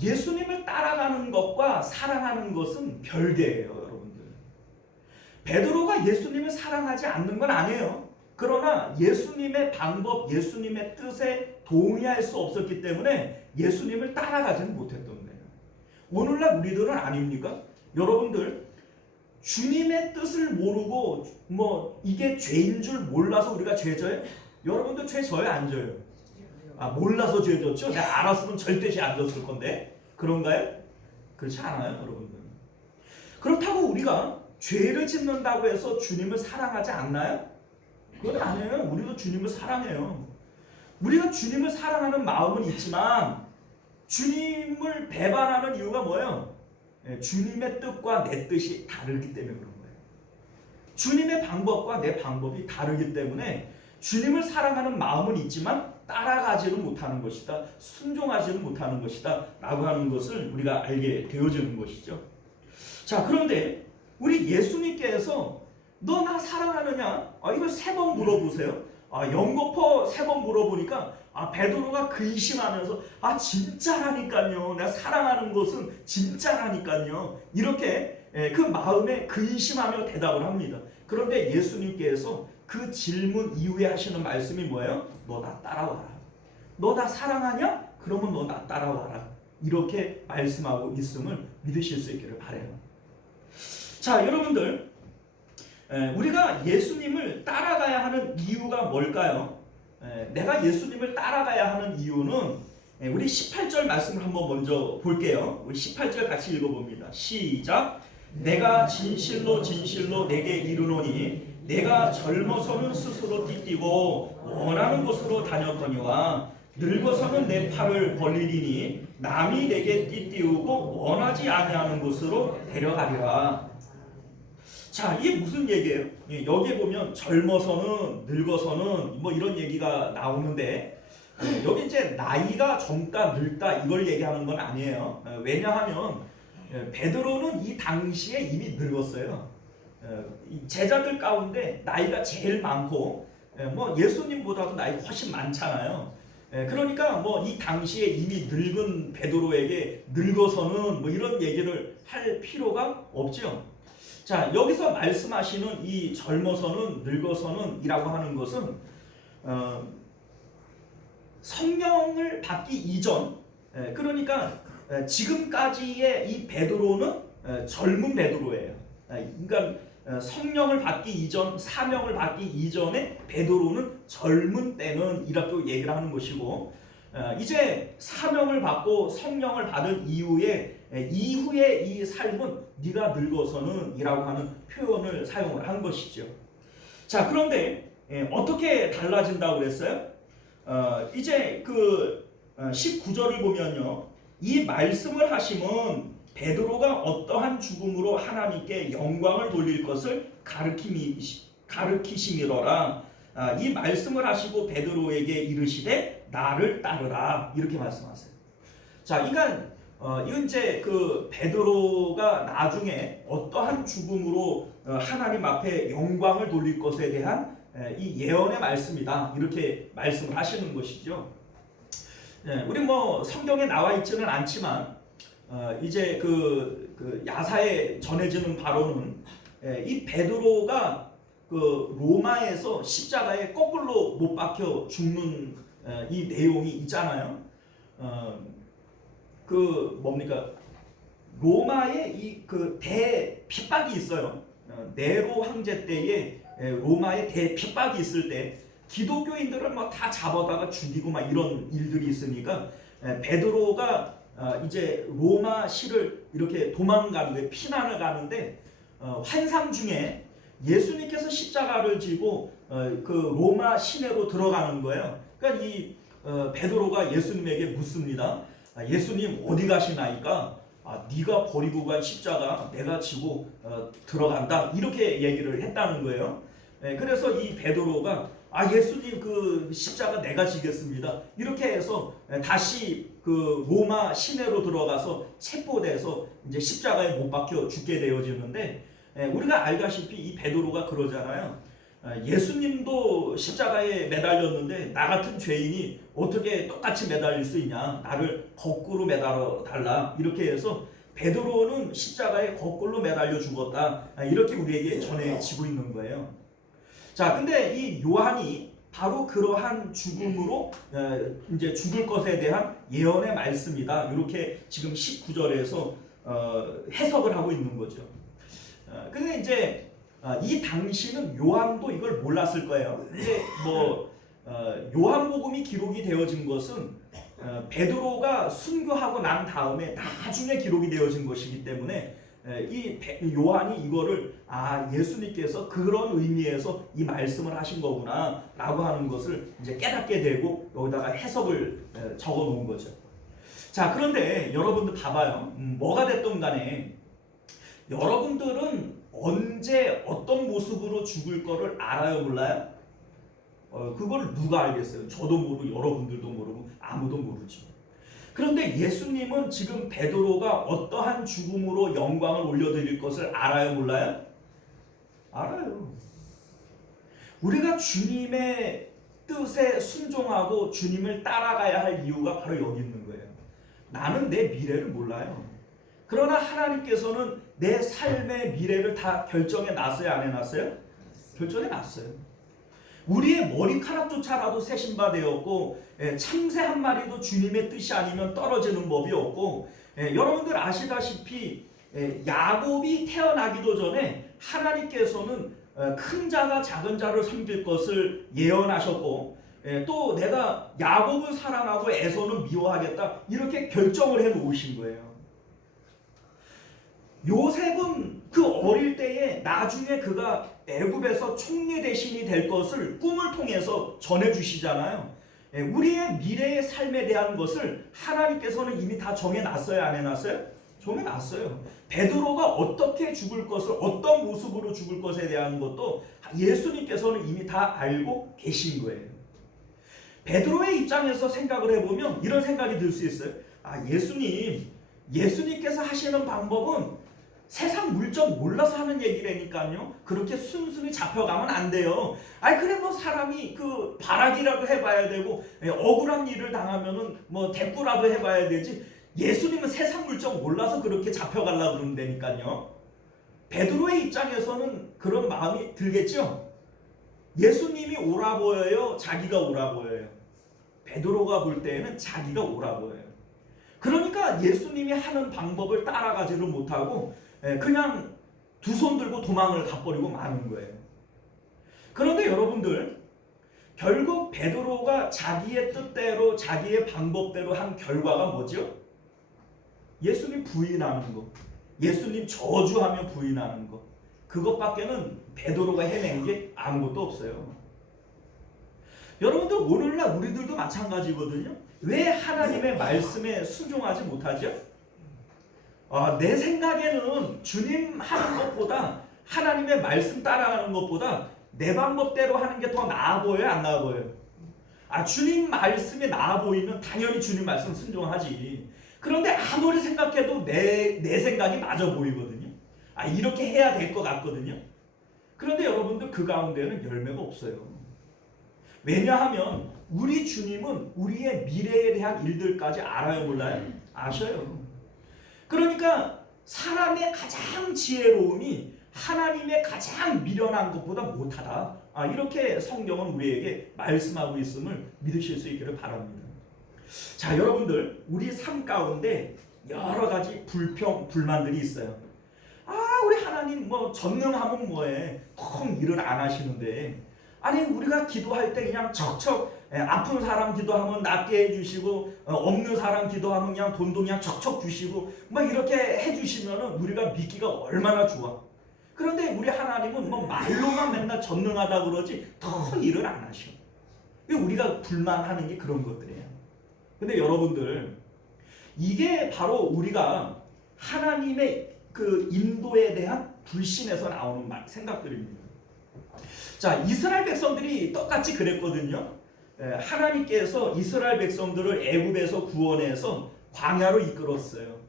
예수님을 따라가는 것과 사랑하는 것은 별개예요. 여러분들, 베드로가 예수님을 사랑하지 않는 건 아니에요. 그러나 예수님의 방법, 예수님의 뜻에 동의할 수 없었기 때문에 예수님을 따라가지는 못했던 거예요. 오늘날 우리들은 아닙니까? 여러분들, 주님의 뜻을 모르고 이게 죄인 줄 몰라서 우리가 죄 져요? 여러분들 죄 져요, 안 져요? 몰라서 죄 졌죠? 내가 알았으면 절대 죄 안 졌을 건데. 그런가요? 그렇지 않아요, 여러분들. 그렇다고 우리가 죄를 짓는다고 해서 주님을 사랑하지 않나요? 그건 아니에요. 우리도 주님을 사랑해요. 우리가 주님을 사랑하는 마음은 있지만 주님을 배반하는 이유가 뭐예요? 주님의 뜻과 내 뜻이 다르기 때문에 그런 거예요. 주님의 방법과 내 방법이 다르기 때문에 주님을 사랑하는 마음은 있지만 따라가지는 못하는 것이다, 순종하지는 못하는 것이다 라고 하는 것을 우리가 알게 되어지는 것이죠. 자, 그런데 우리 예수님께서 너 나 사랑하느냐? 이걸 3번 물어보세요. 연거푸 3번 물어보니까 베드로가 근심하면서 진짜라니까요, 내가 사랑하는 것은 진짜라니까요, 이렇게 그 마음에 근심하며 대답을 합니다. 그런데 예수님께서 그 질문 이후에 하시는 말씀이 뭐예요? 너 나 따라와라. 너 나 사랑하냐? 그러면 너 나 따라와라. 이렇게 말씀하고 있음을 믿으실 수 있기를 바라요. 자, 여러분들, 우리가 예수님을 따라가야 하는 이유가 뭘까요? 내가 예수님을 따라가야 하는 이유는 우리 18절 말씀을 한번 먼저 볼게요. 우리 18절 같이 읽어봅니다. 시작. 내가 진실로 진실로 내게 이르노니 내가 젊어서는 스스로 띠띠고 원하는 곳으로 다녔거니와 늙어서는 내 팔을 벌리리니 남이 내게 띠띠우고 원하지 아니하는 곳으로 데려가리라. 자, 이게 무슨 얘기예요? 여기에 보면 젊어서는 늙어서는 뭐 이런 얘기가 나오는데 여기 이제 나이가 젊다 늙다 이걸 얘기하는 건 아니에요. 왜냐하면 베드로는 이 당시에 이미 늙었어요. 제자들 가운데 나이가 제일 많고 뭐 예수님보다도 나이 훨씬 많잖아요. 그러니까 뭐 이 당시에 이미 늙은 베드로에게 늙어서는 뭐 이런 얘기를 할 필요가 없죠. 자, 여기서 말씀하시는 이 젊어서는 늙어서는 이라고 하는 것은 성령을 받기 이전, 그러니까 지금까지의 이 베드로는 젊은 베드로예요. 그러니까 성령을 받기 이전, 사명을 받기 이전에 베드로는 젊은 때는 이라고 얘기를 하는 것이고, 이제 사명을 받고 성령을 받은 이후에 이 삶은 네가 늙어서는 이라고 하는 표현을 사용을 한 것이죠. 자, 그런데 어떻게 달라진다고 그랬어요? 이제 그 19절을 보면요, 이 말씀을 하심은 베드로가 어떠한 죽음으로 하나님께 영광을 돌릴 것을 가르치심이로라. 이 말씀을 하시고 베드로에게 이르시되 나를 따르라, 이렇게 말씀하세요. 자, 이건 이제 그 베드로가 나중에 어떠한 죽음으로 하나님 앞에 영광을 돌릴 것에 대한 이 예언의 말씀이다, 이렇게 말씀을 하시는 것이죠. 우리 뭐 성경에 나와 있지는 않지만 이제 그 야사에 전해지는 바로는 이 베드로가 그 로마에서 십자가에 거꾸로 못 박혀 죽는 이 내용이 있잖아요. 그 뭡니까? 로마에 이 그 대 핍박이 있어요. 네로 황제 때에 로마에 대 핍박이 있을 때 기독교인들을 막 다 잡아다가 죽이고 막 이런 일들이 있으니까 베드로가 이제 로마 시를 이렇게 도망가는데, 피난을 가는데 환상 중에 예수님께서 십자가를 지고 그 로마 시내로 들어가는 거예요. 그러니까 이 베드로가 예수님에게 묻습니다. 예수님 어디 가시나이까? 네가 버리고 간 십자가 내가 지고 들어간다, 이렇게 얘기를 했다는 거예요. 그래서 이 베드로가 예수님 그 십자가 내가 지겠습니다, 이렇게 해서 다시 그 로마 시내로 들어가서 체포돼서 이제 십자가에 못 박혀 죽게 되어지는데, 우리가 알다시피 이 베드로가 그러잖아요. 예수님도 십자가에 매달렸는데 나 같은 죄인이 어떻게 똑같이 매달릴 수 있냐, 나를 거꾸로 매달아 달라, 이렇게 해서 베드로는 십자가에 거꾸로 매달려 죽었다, 이렇게 우리에게 전해지고 있는 거예요. 자, 근데 이 요한이 바로 그러한 죽음으로 이제 죽을 것에 대한 예언의 말씀이다, 이렇게 지금 19절에서 해석을 하고 있는 거죠. 근데 이제 이 당시는 요한도 이걸 몰랐을 거예요. 근데 뭐 요한복음이 기록이 되어진 것은 베드로가 순교하고 난 다음에 나중에 기록이 되어진 것이기 때문에 이 요한이 이거를 예수님께서 그런 의미에서 이 말씀을 하신 거구나 라고 하는 것을 이제 깨닫게 되고 여기다가 해석을 적어 놓은 거죠. 자, 그런데 여러분들 봐봐요. 뭐가 됐든 간에 여러분들은 언제 어떤 모습으로 죽을 거를 알아요, 몰라요? 그걸 누가 알겠어요? 저도 모르고 여러분들도 모르고 아무도 모르죠. 그런데 예수님은 지금 베드로가 어떠한 죽음으로 영광을 올려드릴 것을 알아요, 몰라요? 알아요. 우리가 주님의 뜻에 순종하고 주님을 따라가야 할 이유가 바로 여기 있는 거예요. 나는 내 미래를 몰라요. 그러나 하나님께서는 내 삶의 미래를 다 결정해 놨어요, 안 해놨어요? 결정해 놨어요. 우리의 머리카락조차라도 세신 바 되었고, 참새 한 마리도 주님의 뜻이 아니면 떨어지는 법이 없고, 여러분들 아시다시피 야곱이 태어나기도 전에 하나님께서는 큰 자가 작은 자를 섬길 것을 예언하셨고, 또 내가 야곱을 사랑하고 에서는 미워하겠다, 이렇게 결정을 해 놓으신 거예요. 요셉은 그 어릴 때에 나중에 그가 애굽에서 총리 대신이 될 것을 꿈을 통해서 전해주시잖아요. 우리의 미래의 삶에 대한 것을 하나님께서는 이미 다 정해놨어요, 안 해놨어요? 처음에 났어요. 베드로가 어떻게 죽을 것을, 어떤 모습으로 죽을 것에 대한 것도 예수님께서는 이미 다 알고 계신 거예요. 베드로의 입장에서 생각을 해보면 이런 생각이 들 수 있어요. 예수님께서 하시는 방법은 세상 물정 몰라서 하는 얘기라니까요. 그렇게 순순히 잡혀가면 안 돼요. 그래 뭐 사람이 그 발악이라도 해봐야 되고 억울한 일을 당하면은 뭐 대꾸라도 해봐야 되지. 예수님은 세상 물정 몰라서 그렇게 잡혀가려고 그런다니까요. 베드로의 입장에서는 그런 마음이 들겠죠. 예수님이 옳아 보여요, 자기가 옳아 보여요? 베드로가 볼 때에는 자기가 옳아 보여요. 그러니까 예수님이 하는 방법을 따라가지를 못하고 그냥 두 손 들고 도망을 가버리고 마는 거예요. 그런데 여러분들, 결국 베드로가 자기의 뜻대로 자기의 방법대로 한 결과가 뭐죠? 예수님 부인하는 거, 예수님 저주하며 부인하는 거, 그것밖에는 베드로가 해낸 게 아무것도 없어요. 여러분들, 오늘날 우리들도 마찬가지거든요. 왜 하나님의 말씀에 순종하지 못하죠? 내 생각에는 주님 하는 것보다, 하나님의 말씀 따라가는 것보다 내 방법대로 하는 게 더 나아 보여요, 안 나아 보여요? 주님 말씀이 나아 보이면 당연히 주님 말씀 순종하지. 그런데 아무리 생각해도 내 생각이 맞아 보이거든요. 이렇게 해야 될 것 같거든요. 그런데 여러분들, 그 가운데는 열매가 없어요. 왜냐하면 우리 주님은 우리의 미래에 대한 일들까지 알아요, 몰라요? 아셔요. 그러니까 사람의 가장 지혜로움이 하나님의 가장 미련한 것보다 못하다. 이렇게 성경은 우리에게 말씀하고 있음을 믿으실 수 있기를 바랍니다. 자, 여러분들, 우리 삶 가운데 여러 가지 불평, 불만들이 있어요. 우리 하나님 뭐 전능하면 뭐해? 통 일을 안 하시는데. 우리가 기도할 때 그냥 척척 아픈 사람 기도하면 낫게 해주시고 없는 사람 기도하면 그냥 돈도 그냥 척척 주시고 막 이렇게 해주시면은 우리가 믿기가 얼마나 좋아. 그런데 우리 하나님은 뭐 말로만 맨날 전능하다 그러지 통 일을 안 하셔. 우리가 불만하는 게 그런 것들이에요. 근데 여러분들, 이게 바로 우리가 하나님의 그 인도에 대한 불신에서 나오는 생각들입니다. 자, 이스라엘 백성들이 똑같이 그랬거든요. 하나님께서 이스라엘 백성들을 애굽에서 구원해서 광야로 이끌었어요.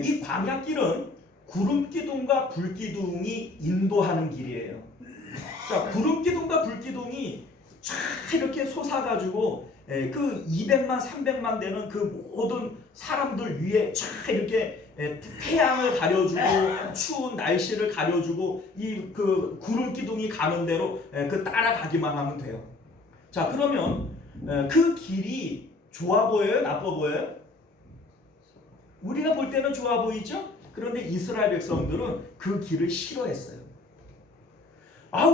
이 광야길은 구름기둥과 불기둥이 인도하는 길이에요. 자, 구름기둥과 불기둥이 쫙 이렇게 솟아가지고 그 200만, 300만 되는 그 모든 사람들 위에 쫙 이렇게 태양을 가려주고 추운 날씨를 가려주고 이 그 구름 기둥이 가는 대로 그 따라가기만 하면 돼요. 자, 그러면 그 길이 좋아 보여요, 나빠 보여요? 우리가 볼 때는 좋아 보이죠? 그런데 이스라엘 백성들은 그 길을 싫어했어요.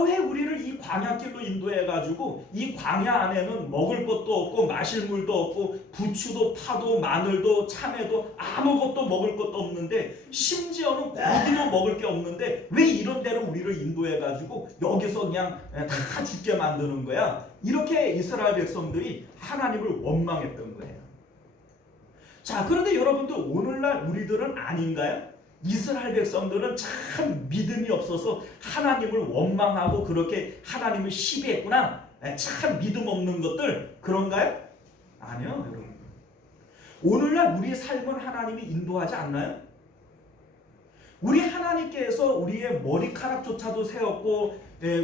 왜 우리를 이 광야길로 인도해가지고 이 광야 안에는 먹을 것도 없고 마실 물도 없고 부추도 파도 마늘도 참외도 아무것도 먹을 것도 없는데, 심지어는 고기도 먹을 게 없는데 왜 이런 데로 우리를 인도해가지고 여기서 그냥 다 죽게 만드는 거야? 이렇게 이스라엘 백성들이 하나님을 원망했던 거예요. 자, 그런데 여러분들, 오늘날 우리들은 아닌가요? 이스라엘 백성들은 참 믿음이 없어서 하나님을 원망하고 그렇게 하나님을 시비했구나. 참 믿음 없는 것들, 그런가요? 아니요, 여러분. 오늘날 우리의 삶은 하나님이 인도하지 않나요? 우리 하나님께서 우리의 머리카락조차도 세웠고,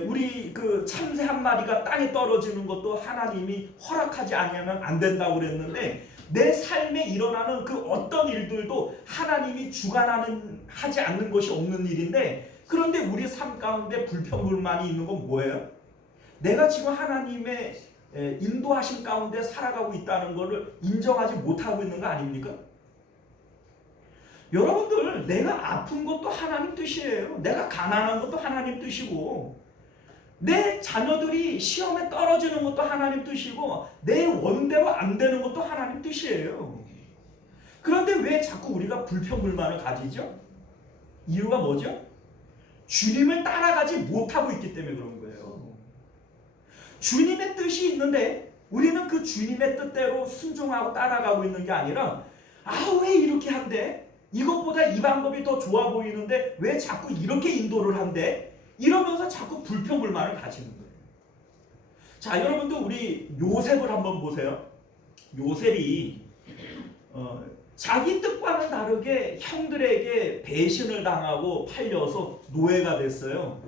우리 그 참새 한 마리가 땅에 떨어지는 것도 하나님이 허락하지 않으면 안 된다고 그랬는데, 내 삶에 일어나는 그 어떤 일들도 하나님이 하지 않는 것이 없는 일인데, 그런데 우리 삶 가운데 불평불만이 있는 건 뭐예요? 내가 지금 하나님의 인도하심 가운데 살아가고 있다는 것을 인정하지 못하고 있는 거 아닙니까? 여러분들, 내가 아픈 것도 하나님 뜻이에요. 내가 가난한 것도 하나님 뜻이고, 내 자녀들이 시험에 떨어지는 것도 하나님 뜻이고, 내 원대로 안 되는 것도 하나님 뜻이에요. 그런데 왜 자꾸 우리가 불평불만을 가지죠? 이유가 뭐죠? 주님을 따라가지 못하고 있기 때문에 그런 거예요. 주님의 뜻이 있는데 우리는 그 주님의 뜻대로 순종하고 따라가고 있는 게 아니라, 왜 이렇게 한대? 이것보다 이 방법이 더 좋아 보이는데 왜 자꾸 이렇게 인도를 한대? 이러면서 자꾸 불평불만을 가지는 거예요. 자, 여러분도 우리 요셉을 한번 보세요. 요셉이 자기 뜻과는 다르게 형들에게 배신을 당하고 팔려서 노예가 됐어요.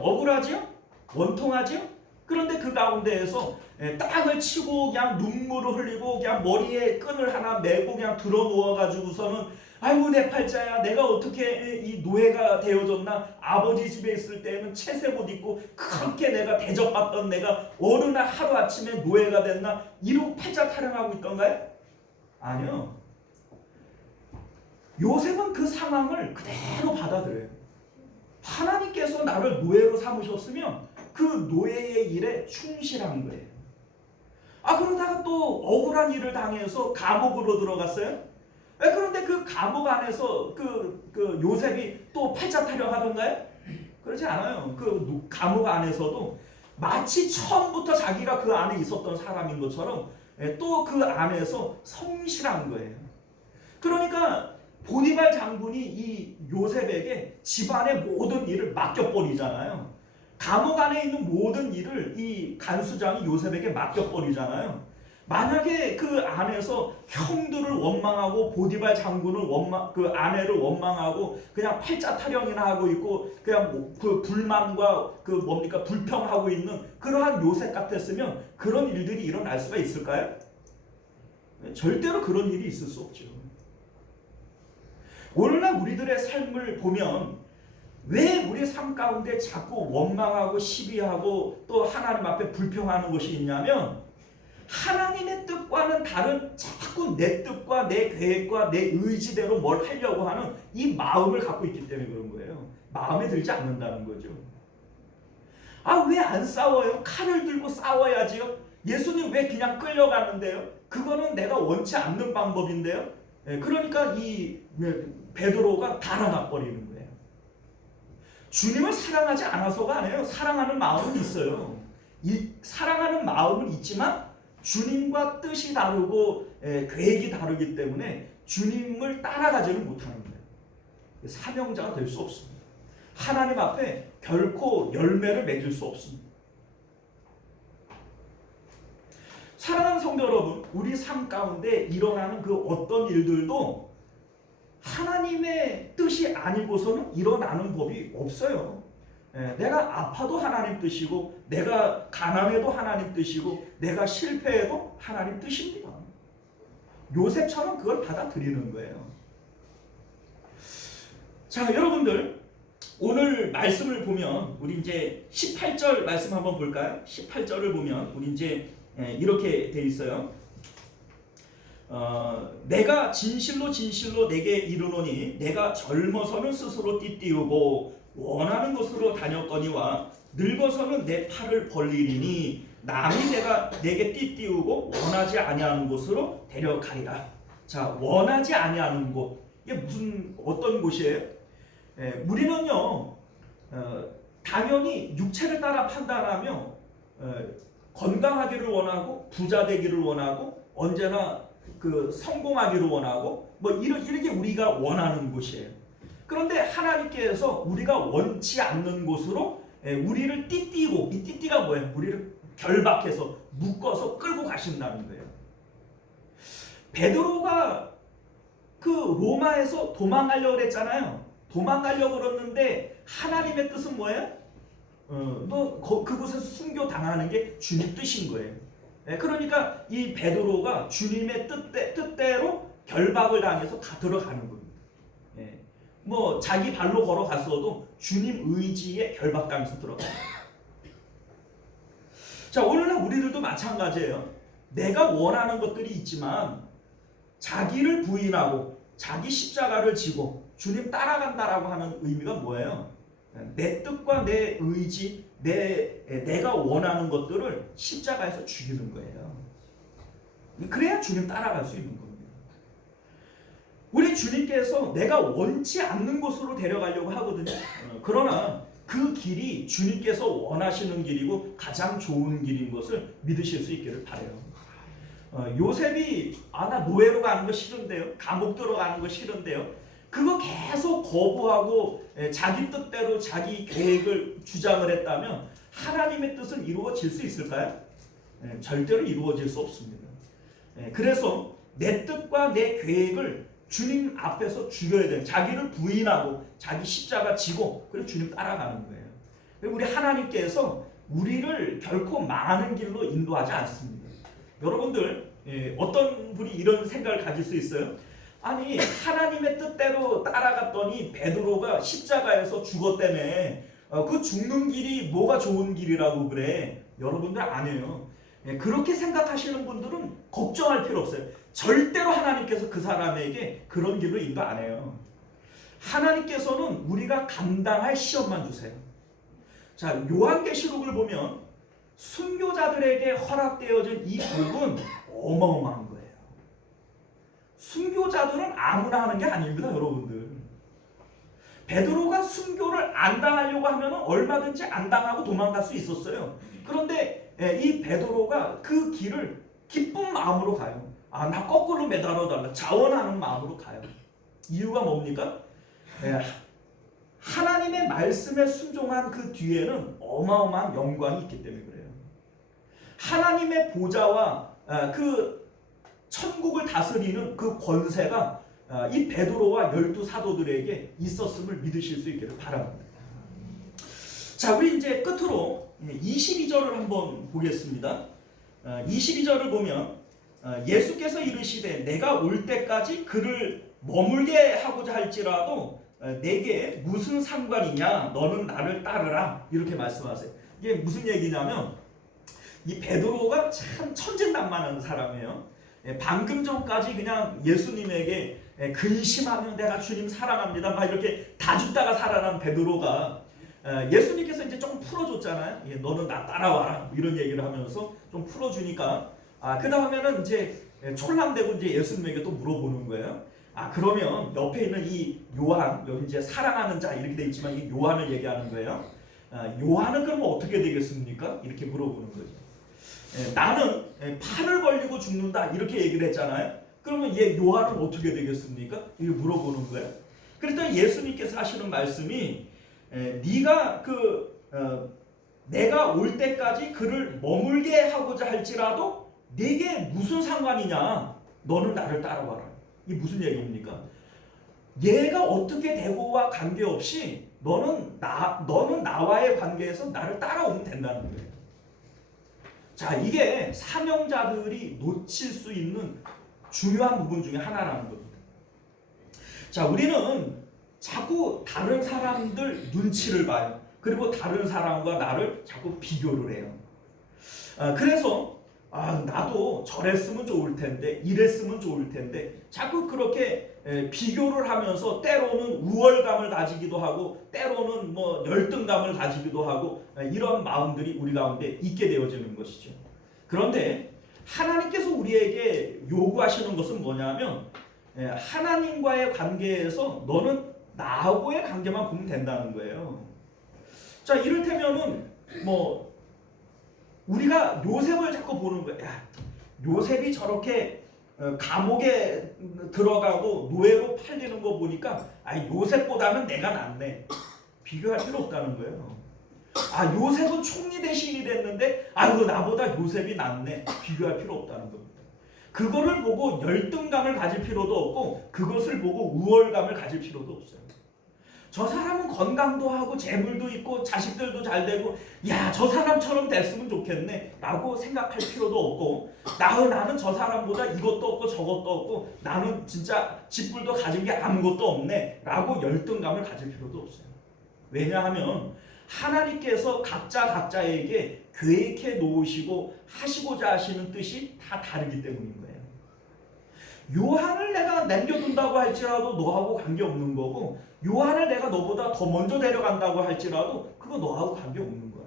억울하죠? 원통하죠? 그런데 그 가운데에서 땅을 치고 그냥 눈물을 흘리고 그냥 머리에 끈을 하나 메고 그냥 들어 누워가지고서는 아이고 내 팔자야, 내가 어떻게 이 노예가 되어졌나? 아버지 집에 있을 때는 채색 옷 입고 그렇게 내가 대접받던 내가 어느 날 하루아침에 노예가 됐나? 이러고 팔자 타령하고 있던가요? 아니요. 요셉은 그 상황을 그대로 받아들여요. 하나님께서 나를 노예로 삼으셨으면 그 노예의 일에 충실한 거예요. 그러다가 또 억울한 일을 당해서 감옥으로 들어갔어요. 그런데 그 감옥 안에서 그 요셉이 또 팔자 타령하던가요? 그러지 않아요. 그 감옥 안에서도 마치 처음부터 자기가 그 안에 있었던 사람인 것처럼 또 그 안에서 성실한 거예요. 그러니까 보디발 장군이 이 요셉에게 집안의 모든 일을 맡겨버리잖아요. 감옥 안에 있는 모든 일을 이 간수장이 요셉에게 맡겨버리잖아요. 만약에 그 안에서 형들을 원망하고 보디발 장군을 그 아내를 원망하고 그냥 팔자 타령이나 하고 있고 그냥 그 불만과 그 뭡니까 불평하고 있는 그러한 요셉 같았으면 그런 일들이 일어날 수가 있을까요? 절대로 그런 일이 있을 수 없죠. 오늘날 우리들의 삶을 보면 왜 우리 삶 가운데 자꾸 원망하고 시비하고 또 하나님 앞에 불평하는 것이 있냐면 하나님의 뜻과는 다른 자꾸 내 뜻과 내 계획과 내 의지대로 뭘 하려고 하는 이 마음을 갖고 있기 때문에 그런 거예요. 마음에 들지 않는다는 거죠. 왜 안 싸워요? 칼을 들고 싸워야지요. 예수님 왜 그냥 끌려가는데요? 그거는 내가 원치 않는 방법인데요. 그러니까 이 베드로가 달아나 버리는 거예요. 주님을 사랑하지 않아서가 아니에요. 사랑하는 마음은 있어요. 이 사랑하는 마음은 있지만 주님과 뜻이 다르고 계획이 다르기 때문에 주님을 따라가지를 못하는 거예요. 사명자가 될 수 없습니다. 하나님 앞에 결코 열매를 맺을 수 없습니다. 사랑하는 성도 여러분, 우리 삶 가운데 일어나는 그 어떤 일들도 하나님의 뜻이 아니고서는 일어나는 법이 없어요. 내가 아파도 하나님 뜻이고 내가 가난해도 하나님 뜻이고 내가 실패해도 하나님 뜻입니다. 요셉처럼 그걸 받아들이는 거예요. 자, 여러분들 오늘 말씀을 보면 우리 이제 18절 말씀 한번 볼까요? 18절을 보면 우리 이제 이렇게 돼 있어요. 내가 진실로 진실로 내게 이르노니 내가 젊어서는 스스로 띠띠우고 원하는 곳으로 다녔거니와 늙어서는 내 팔을 벌리리니 남이 내게 띠띠우고 원하지 아니하는 곳으로 데려가리라. 자, 원하지 아니하는 곳, 이게 어떤 곳이에요? 우리는요 당연히 육체를 따라 판단하며 건강하기를 원하고 부자 되기를 원하고 언제나 그 성공하기를 원하고 뭐 이렇게 우리가 원하는 곳이에요. 그런데 하나님께서 우리가 원치 않는 곳으로 우리를 띠띠고, 이 띠띠가 뭐예요? 우리를 결박해서 묶어서 끌고 가신다는 거예요. 베드로가 그 로마에서 도망가려고 그랬잖아요. 도망가려고 그랬는데 하나님의 뜻은 뭐예요? 그곳에서 순교 당하는 게 주님 뜻인 거예요. 그러니까 이 베드로가 주님의 뜻대로 결박을 당해서 다 들어가는 겁니다. 뭐 자기 발로 걸어갔어도 주님 의지에 결박당해서 들어가요. 자, 오늘날 우리들도 마찬가지예요. 내가 원하는 것들이 있지만 자기를 부인하고 자기 십자가를 지고 주님 따라간다라고 하는 의미가 뭐예요? 내 뜻과 내 의지, 내가 원하는 것들을 십자가에서 죽이는 거예요. 그래야 주님 따라갈 수 있는 겁니다. 우리 주님께서 내가 원치 않는 곳으로 데려가려고 하거든요. 그러나 그 길이 주님께서 원하시는 길이고 가장 좋은 길인 것을 믿으실 수 있기를 바라요. 요셉이 나 노예로 가는 거 싫은데요. 감옥 들어가는 거 싫은데요. 그거 계속 거부하고 자기 뜻대로 자기 계획을 주장을 했다면 하나님의 뜻은 이루어질 수 있을까요? 절대로 이루어질 수 없습니다. 그래서 내 뜻과 내 계획을 주님 앞에서 죽여야 돼요. 자기를 부인하고 자기 십자가 지고 그리고 주님 따라가는 거예요. 우리 하나님께서 우리를 결코 망하는 길로 인도하지 않습니다. 여러분들 어떤 분이 이런 생각을 가질 수 있어요? 아니 하나님의 뜻대로 따라갔더니 베드로가 십자가에서 죽었다며 그 죽는 길이 뭐가 좋은 길이라고 그래? 여러분들 아니에요. 그렇게 생각하시는 분들은 걱정할 필요 없어요. 절대로 하나님께서 그 사람에게 그런 길로 인도 안 해요. 하나님께서는 우리가 감당할 시험만 주세요. 자, 요한계시록을 보면 순교자들에게 허락되어진 이 복은 어마어마한 거예요. 순교자들은 아무나 하는 게 아닙니다, 여러분들. 베드로가 순교를 안 당하려고 하면 얼마든지 안 당하고 도망갈 수 있었어요. 그런데 이 베드로가 그 길을 기쁜 마음으로 가요. 아, 나 거꾸로 매달아 달라. 자원하는 마음으로 가요. 이유가 뭡니까? 하나님의 말씀에 순종한 그 뒤에는 어마어마한 영광이 있기 때문에 그래요. 하나님의 보좌와 그 천국을 다스리는 그 권세가 이 베드로와 12 사도들에게 있었음을 믿으실 수 있기를 바랍니다. 자, 우리 이제 끝으로 22절을 한번 보겠습니다. 22절을 보면 예수께서 이르시되 내가 올 때까지 그를 머물게 하고자 할지라도 내게 무슨 상관이냐, 너는 나를 따르라, 이렇게 말씀하세요. 이게 무슨 얘기냐면 이 베드로가 참 천진난만한 사람이에요. 방금 전까지 그냥 예수님에게 근심하면 내가 주님 사랑합니다 막 이렇게 다 죽다가 살아난 베드로가 예수님께서 이제 조금 풀어줬잖아요. 너는 나 따라와라 이런 얘기를 하면서 좀 풀어주니까 그 다음에는 이제 촐랑대고 이제 예수님에게 또 물어보는 거예요. 그러면 옆에 있는 이 요한, 여기 이제 사랑하는 자 이렇게 돼 있지만 이 요한을 얘기하는 거예요. 요한은 그러면 어떻게 되겠습니까? 이렇게 물어보는 거죠. 나는 팔을 벌리고 죽는다 이렇게 얘기를 했잖아요. 그러면 얘 요한은 어떻게 되겠습니까? 이렇게 물어보는 거예요. 그랬더니 예수님께서 하시는 말씀이 네가 내가 올 때까지 그를 머물게 하고자 할지라도 네게 무슨 상관이냐? 너는 나를 따라와라. 이게 무슨 얘기입니까? 얘가 어떻게 되고와 관계없이 너는 나와의 관계에서 나를 따라오면 된다는 거예요. 자, 이게 사명자들이 놓칠 수 있는 중요한 부분 중에 하나라는 겁니다. 자, 우리는 자꾸 다른 사람들 눈치를 봐요. 그리고 다른 사람과 나를 자꾸 비교를 해요. 그래서 나도 저랬으면 좋을 텐데, 이랬으면 좋을 텐데, 자꾸 그렇게 비교를 하면서 때로는 우월감을 가지기도 하고, 때로는 뭐 열등감을 가지기도 하고, 이런 마음들이 우리 가운데 있게 되어지는 것이죠. 그런데 하나님께서 우리에게 요구하시는 것은 뭐냐면, 하나님과의 관계에서 너는 나하고의 관계만 보면 된다는 거예요. 자, 이를테면은 뭐 우리가 요셉을 자꾸 보는 거야. 야, 요셉이 저렇게 감옥에 들어가고 노예로 팔리는 거 보니까 요셉보다는 내가 낫네. 비교할 필요 없다는 거예요. 요셉은 총리 대신이 됐는데 나보다 요셉이 낫네. 비교할 필요 없다는 겁니다. 그거를 보고 열등감을 가질 필요도 없고 그것을 보고 우월감을 가질 필요도 없어요. 저 사람은 건강도 하고 재물도 있고 자식들도 잘 되고 저 사람처럼 됐으면 좋겠네 라고 생각할 필요도 없고 나는 저 사람보다 이것도 없고 저것도 없고 나는 진짜 집불도 가진 게 아무것도 없네 라고 열등감을 가질 필요도 없어요. 왜냐하면 하나님께서 각자에게 계획해 놓으시고 하시고자 하시는 뜻이 다 다르기 때문인 거예요. 요한을 내가 남겨둔다고 할지라도 너하고 관계없는 거고, 요한을 내가 너보다 더 먼저 데려간다고 할지라도 그거 너하고 관계없는 거야.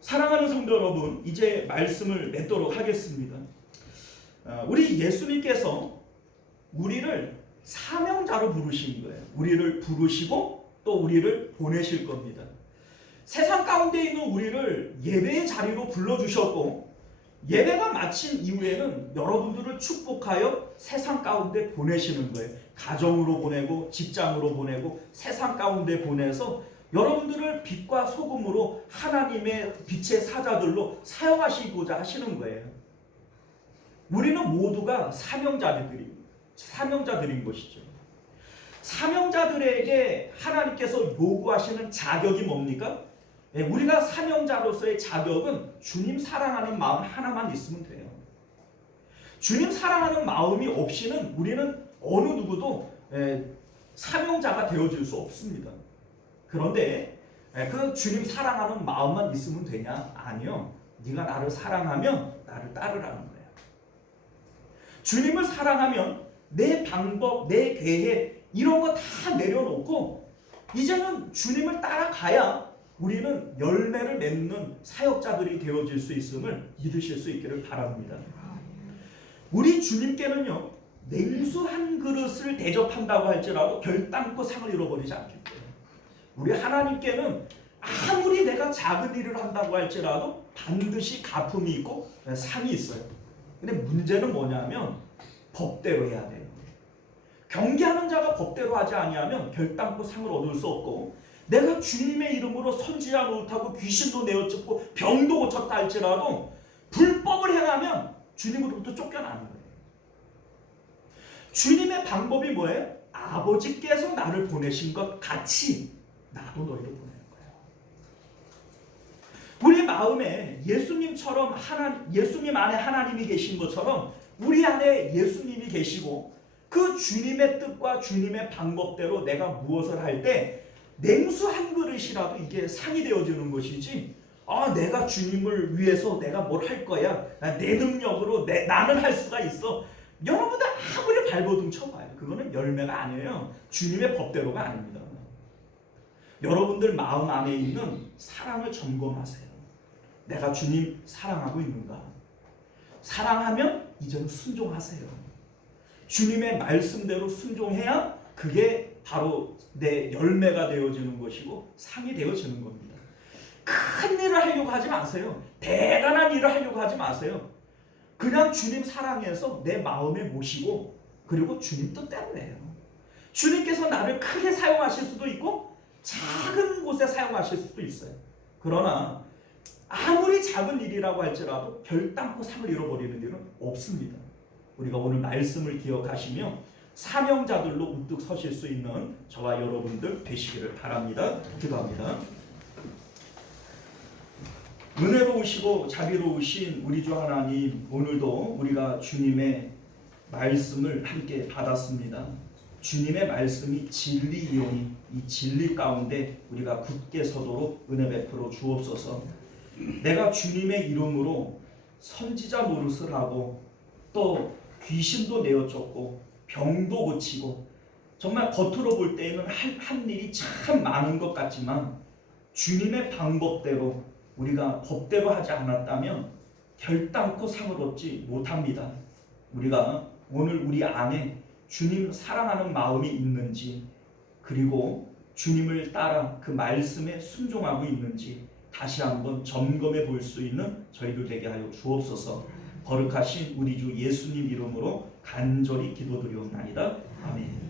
사랑하는 성도 여러분, 이제 말씀을 맺도록 하겠습니다. 우리 예수님께서 우리를 사명자로 부르신 거예요. 우리를 부르시고 또 우리를 보내실 겁니다. 세상 가운데 있는 우리를 예배의 자리로 불러주셨고 예배가 마친 이후에는 여러분들을 축복하여 세상 가운데 보내시는 거예요. 가정으로 보내고 직장으로 보내고 세상 가운데 보내서 여러분들을 빛과 소금으로 하나님의 빛의 사자들로 사용하시고자 하시는 거예요. 우리는 모두가 사명자들인 것이죠. 사명자들에게 하나님께서 요구하시는 자격이 뭡니까? 우리가 사명자로서의 자격은 주님 사랑하는 마음 하나만 있으면 돼요. 주님 사랑하는 마음이 없이는 우리는 어느 누구도 사명자가 되어줄 수 없습니다. 그런데 그 주님 사랑하는 마음만 있으면 되냐? 아니요. 네가 나를 사랑하면 나를 따르라는 거예요. 주님을 사랑하면 내 방법, 내 계획 이런 거 다 내려놓고 이제는 주님을 따라가야 우리는 열매를 맺는 사역자들이 되어질 수 있음을 믿으실 수 있기를 바랍니다. 우리 주님께는요, 냉수 한 그릇을 대접한다고 할지라도 결단코 상을 잃어버리지 않겠대요. 우리 하나님께는 아무리 내가 작은 일을 한다고 할지라도 반드시 가품이 있고 상이 있어요. 근데 문제는 뭐냐면 법대로 해야 돼요. 경계하는 자가 법대로 하지 아니하면 결단코 상을 얻을 수 없고, 내가 주님의 이름으로 선지자 노릇하고 귀신도 내어쫓고 병도 고쳤다 할지라도 불법을 행하면 주님으로부터 쫓겨나는 거예요. 주님의 방법이 뭐예요? 아버지께서 나를 보내신 것 같이 나도 너희를 보내는 거예요. 우리 마음에 예수님처럼 예수님 안에 하나님이 계신 것처럼 우리 안에 예수님이 계시고 그 주님의 뜻과 주님의 방법대로 내가 무엇을 할 때 냉수 한 그릇이라도 이게 상이 되어지는 것이지, 내가 주님을 위해서 내가 뭘 할 거야, 내 능력으로 나는 할 수가 있어, 여러분들 아무리 발버둥 쳐봐요. 그거는 열매가 아니에요. 주님의 법대로가 아닙니다. 여러분들 마음 안에 있는 사랑을 점검하세요. 내가 주님 사랑하고 있는가? 사랑하면 이제는 순종하세요. 주님의 말씀대로 순종해야 그게 바로 내 열매가 되어지는 것이고 상이 되어지는 겁니다. 큰 일을 하려고 하지 마세요. 대단한 일을 하려고 하지 마세요. 그냥 주님 사랑해서 내 마음에 모시고 그리고 주님 뜻대로 해요. 주님께서 나를 크게 사용하실 수도 있고 작은 곳에 사용하실 수도 있어요. 그러나 아무리 작은 일이라고 할지라도 결단코 상을 잃어버리는 일은 없습니다. 우리가 오늘 말씀을 기억하시며 사명자들로 우뚝 서실 수 있는 저와 여러분들 되시기를 바랍니다. 기도합니다. 은혜로우시고 자비로우신 우리 주 하나님, 오늘도 우리가 주님의 말씀을 함께 받았습니다. 주님의 말씀이 진리이오니 이 진리 가운데 우리가 굳게 서도록 은혜 베풀어 주옵소서. 내가 주님의 이름으로 선지자 노릇을 하고 또 귀신도 내어쫓고 병도 고치고 정말 겉으로 볼 때에는 한 일이 참 많은 것 같지만 주님의 방법대로 우리가 법대로 하지 않았다면 결단코 상을 얻지 못합니다. 우리가 오늘 우리 안에 주님 사랑하는 마음이 있는지, 그리고 주님을 따라 그 말씀에 순종하고 있는지 다시 한번 점검해 볼 수 있는 저희들 되게 하여 주옵소서. 거룩하신 우리 주 예수님 이름으로 간절히 기도드리옵나이다. 아멘.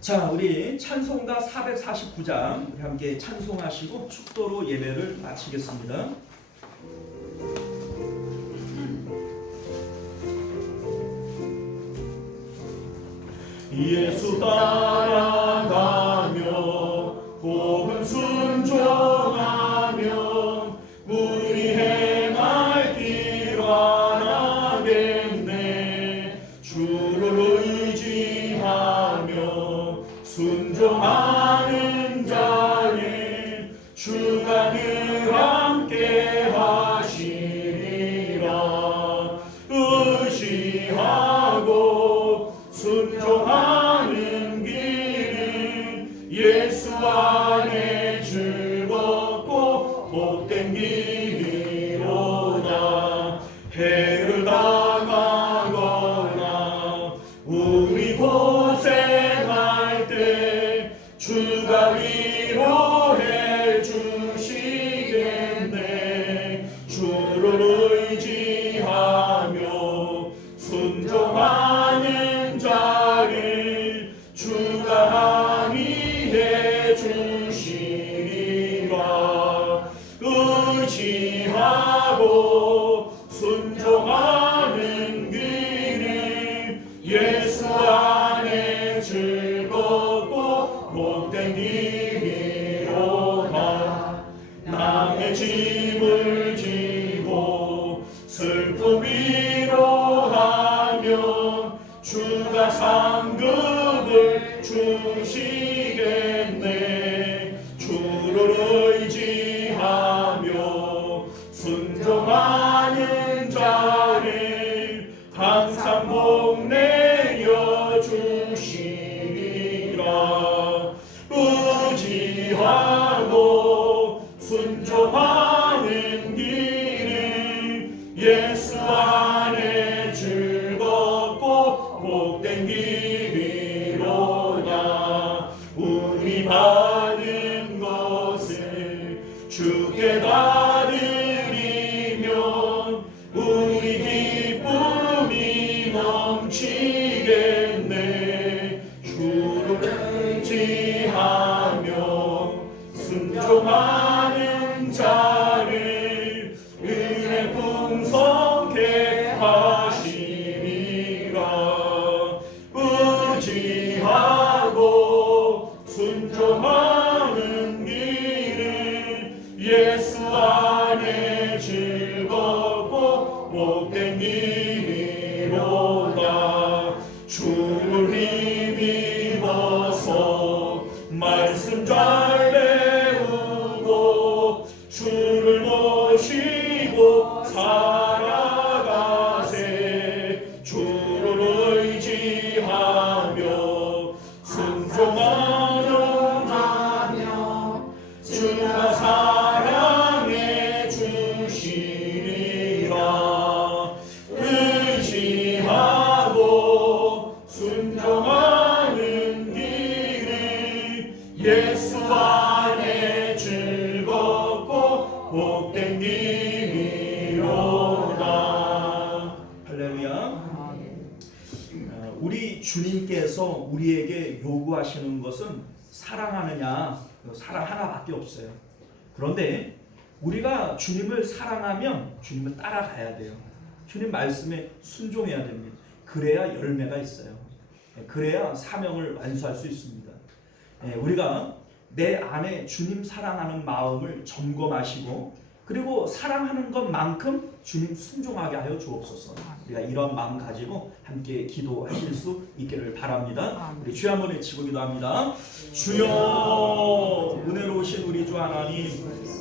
자, 우리 찬송가 449장 우리 함께 찬송하시고 축도로 예배를 마치겠습니다. 예수 따라가며 혹은 순종하며 우리 행할 길 하나겠네. 주를 의지하며 순종하는 자의 주가 늘 함께 하시리라. 의지하고 순종하는 길은 예수 안에 즐겁고 복된 길이로다. 해를 당하거나 우리 고생할 때 주가 위로해 주시겠네. 주시리라. 의지하고 순종하는 길이 예수 안에 즐겁고 복된 길이로다. 남의 짐을 지고 슬픔 위로하며 주가 상급을 주시겠네. 주를 의지하며 순종하는 자를 항상 복내려 주시리라. 의지하고 순종하는 길은 예수 안에 즐겁고 복된 길이로다. 우리 받은 것을 주께 다 드리면 우리 기쁨이 넘치겠네. 주를 의지하며 순종하는 자를 은혜 풍성케 하시리라. 의지하고 순종하는 길은 예수 안에 즐겁고 복된 길이로다. 주를 힘입어서 말씀 잘 배우고 주를 모시고 살아가세. 주를 의지하며 순종하는 자며 주가 사랑해 주시리라. 의지하고 순종하는 길은 예수 안에 즐겁고 복된 길이로다. 할렐루야. 우리 주님께서 우리에게 요구하시는 것은 사랑하느냐, 사랑 하나밖에 없어요. 그런데 우리가 주님을 사랑하면 주님을 따라가야 돼요. 주님 말씀에 순종해야 됩니다. 그래야 열매가 있어요. 그래야 사명을 완수할 수 있습니다. 우리가 내 안에 주님 사랑하는 마음을 점검하시고 그리고 사랑하는 것만큼 주님 순종하게 하여 주옵소서. 우리가 이런 마음 가지고 함께 기도하실 수 있기를 바랍니다. 우리 주여 한번 외치고 기도합니다. 주여, 은혜로우신 우리 주 하나님,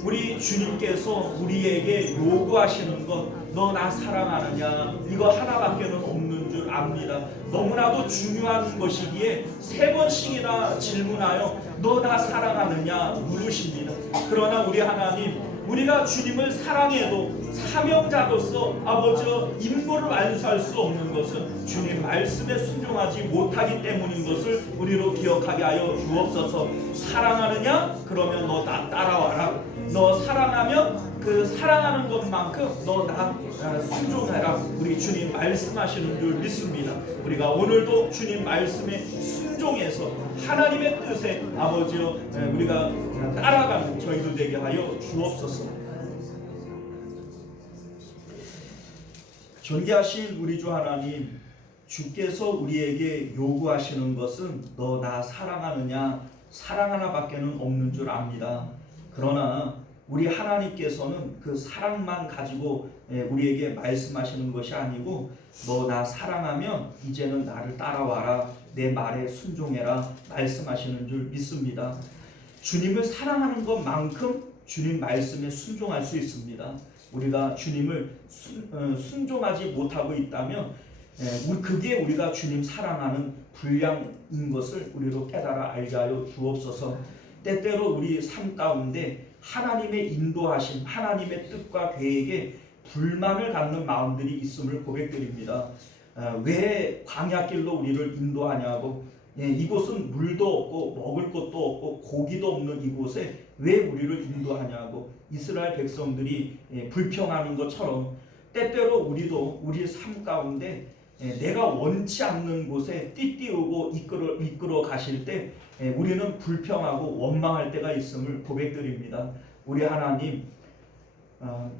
우리 주님께서 우리에게 요구하시는 것, 너 나 사랑하느냐, 이거 하나밖에는 없는 줄 압니다. 너무나도 중요한 것이기에 3번씩이나 질문하여 너 나 사랑하느냐 물으십니다. 그러나 우리 하나님, 우리가 주님을 사랑해도 사명자로서 아버지여 임무를 완수할 수 없는 것은 주님 말씀에 순종하지 못하기 때문인 것을 우리로 기억하게 하여 주옵소서. 사랑하느냐? 그러면 너 나 따라와라. 너 사랑하면 그 사랑하는 것만큼 너 나 순종해라. 우리 주님 말씀하시는 줄 믿습니다. 우리가 오늘도 주님 말씀에 순종해서 하나님의 뜻에 아버지여 우리가 따라가는 저희도 되게 하여 주옵소서. 존귀하신 우리 주 하나님, 주께서 우리에게 요구하시는 것은 너 나 사랑하느냐, 사랑 하나밖에는 없는 줄 압니다. 그러나 우리 하나님께서는 그 사랑만 가지고 우리에게 말씀하시는 것이 아니고 너 나 사랑하면 이제는 나를 따라와라, 내 말에 순종해라 말씀하시는 줄 믿습니다. 주님을 사랑하는 것만큼 주님 말씀에 순종할 수 있습니다. 우리가 주님을 순종하지 못하고 있다면 그게 우리가 주님 사랑하는 불량인 것을 우리로 깨달아 알게 하여 주옵소서. 때때로 우리 삶 가운데 하나님의 인도하심, 하나님의 뜻과 계획에 불만을 갖는 마음들이 있음을 고백드립니다. 왜 광야길로 우리를 인도하냐고, 이곳은 물도 없고 먹을 것도 없고 고기도 없는 이곳에 왜 우리를 인도하냐고 이스라엘 백성들이 불평하는 것처럼 때때로 우리도 우리 삶 가운데 내가 원치 않는 곳에 띠띠우고 이끌어 가실 때 우리는 불평하고 원망할 때가 있음을 고백드립니다. 우리 하나님,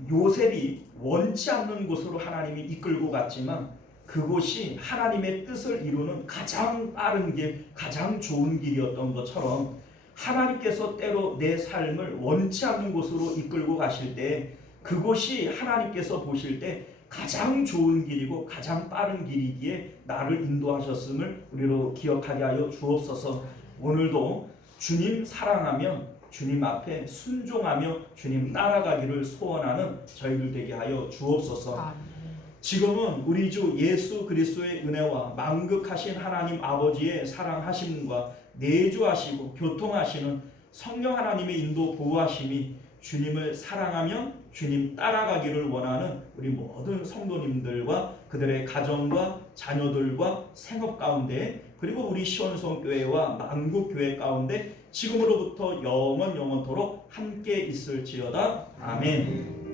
요셉이 원치 않는 곳으로 하나님이 이끌고 갔지만 그곳이 하나님의 뜻을 이루는 가장 빠른 길, 가장 좋은 길이었던 것처럼 하나님께서 때로 내 삶을 원치 않는 곳으로 이끌고 가실 때 그곳이 하나님께서 보실 때 가장 좋은 길이고 가장 빠른 길이기에 나를 인도하셨음을 우리로 기억하게 하여 주옵소서. 오늘도 주님 사랑하며 주님 앞에 순종하며 주님 따라가기를 소원하는 저희들 되게 하여 주옵소서. 지금은 우리 주 예수 그리스도의 은혜와 만극하신 하나님 아버지의 사랑하심과 내주하시고 교통하시는 성령 하나님의 인도 보호하심이 주님을 사랑하며 주님 따라가기를 원하는 우리 모든 성도님들과 그들의 가정과 자녀들과 생업 가운데 그리고 우리 시온성교회와 만국교회 가운데 지금으로부터 영원토록 함께 있을지어다. 아멘.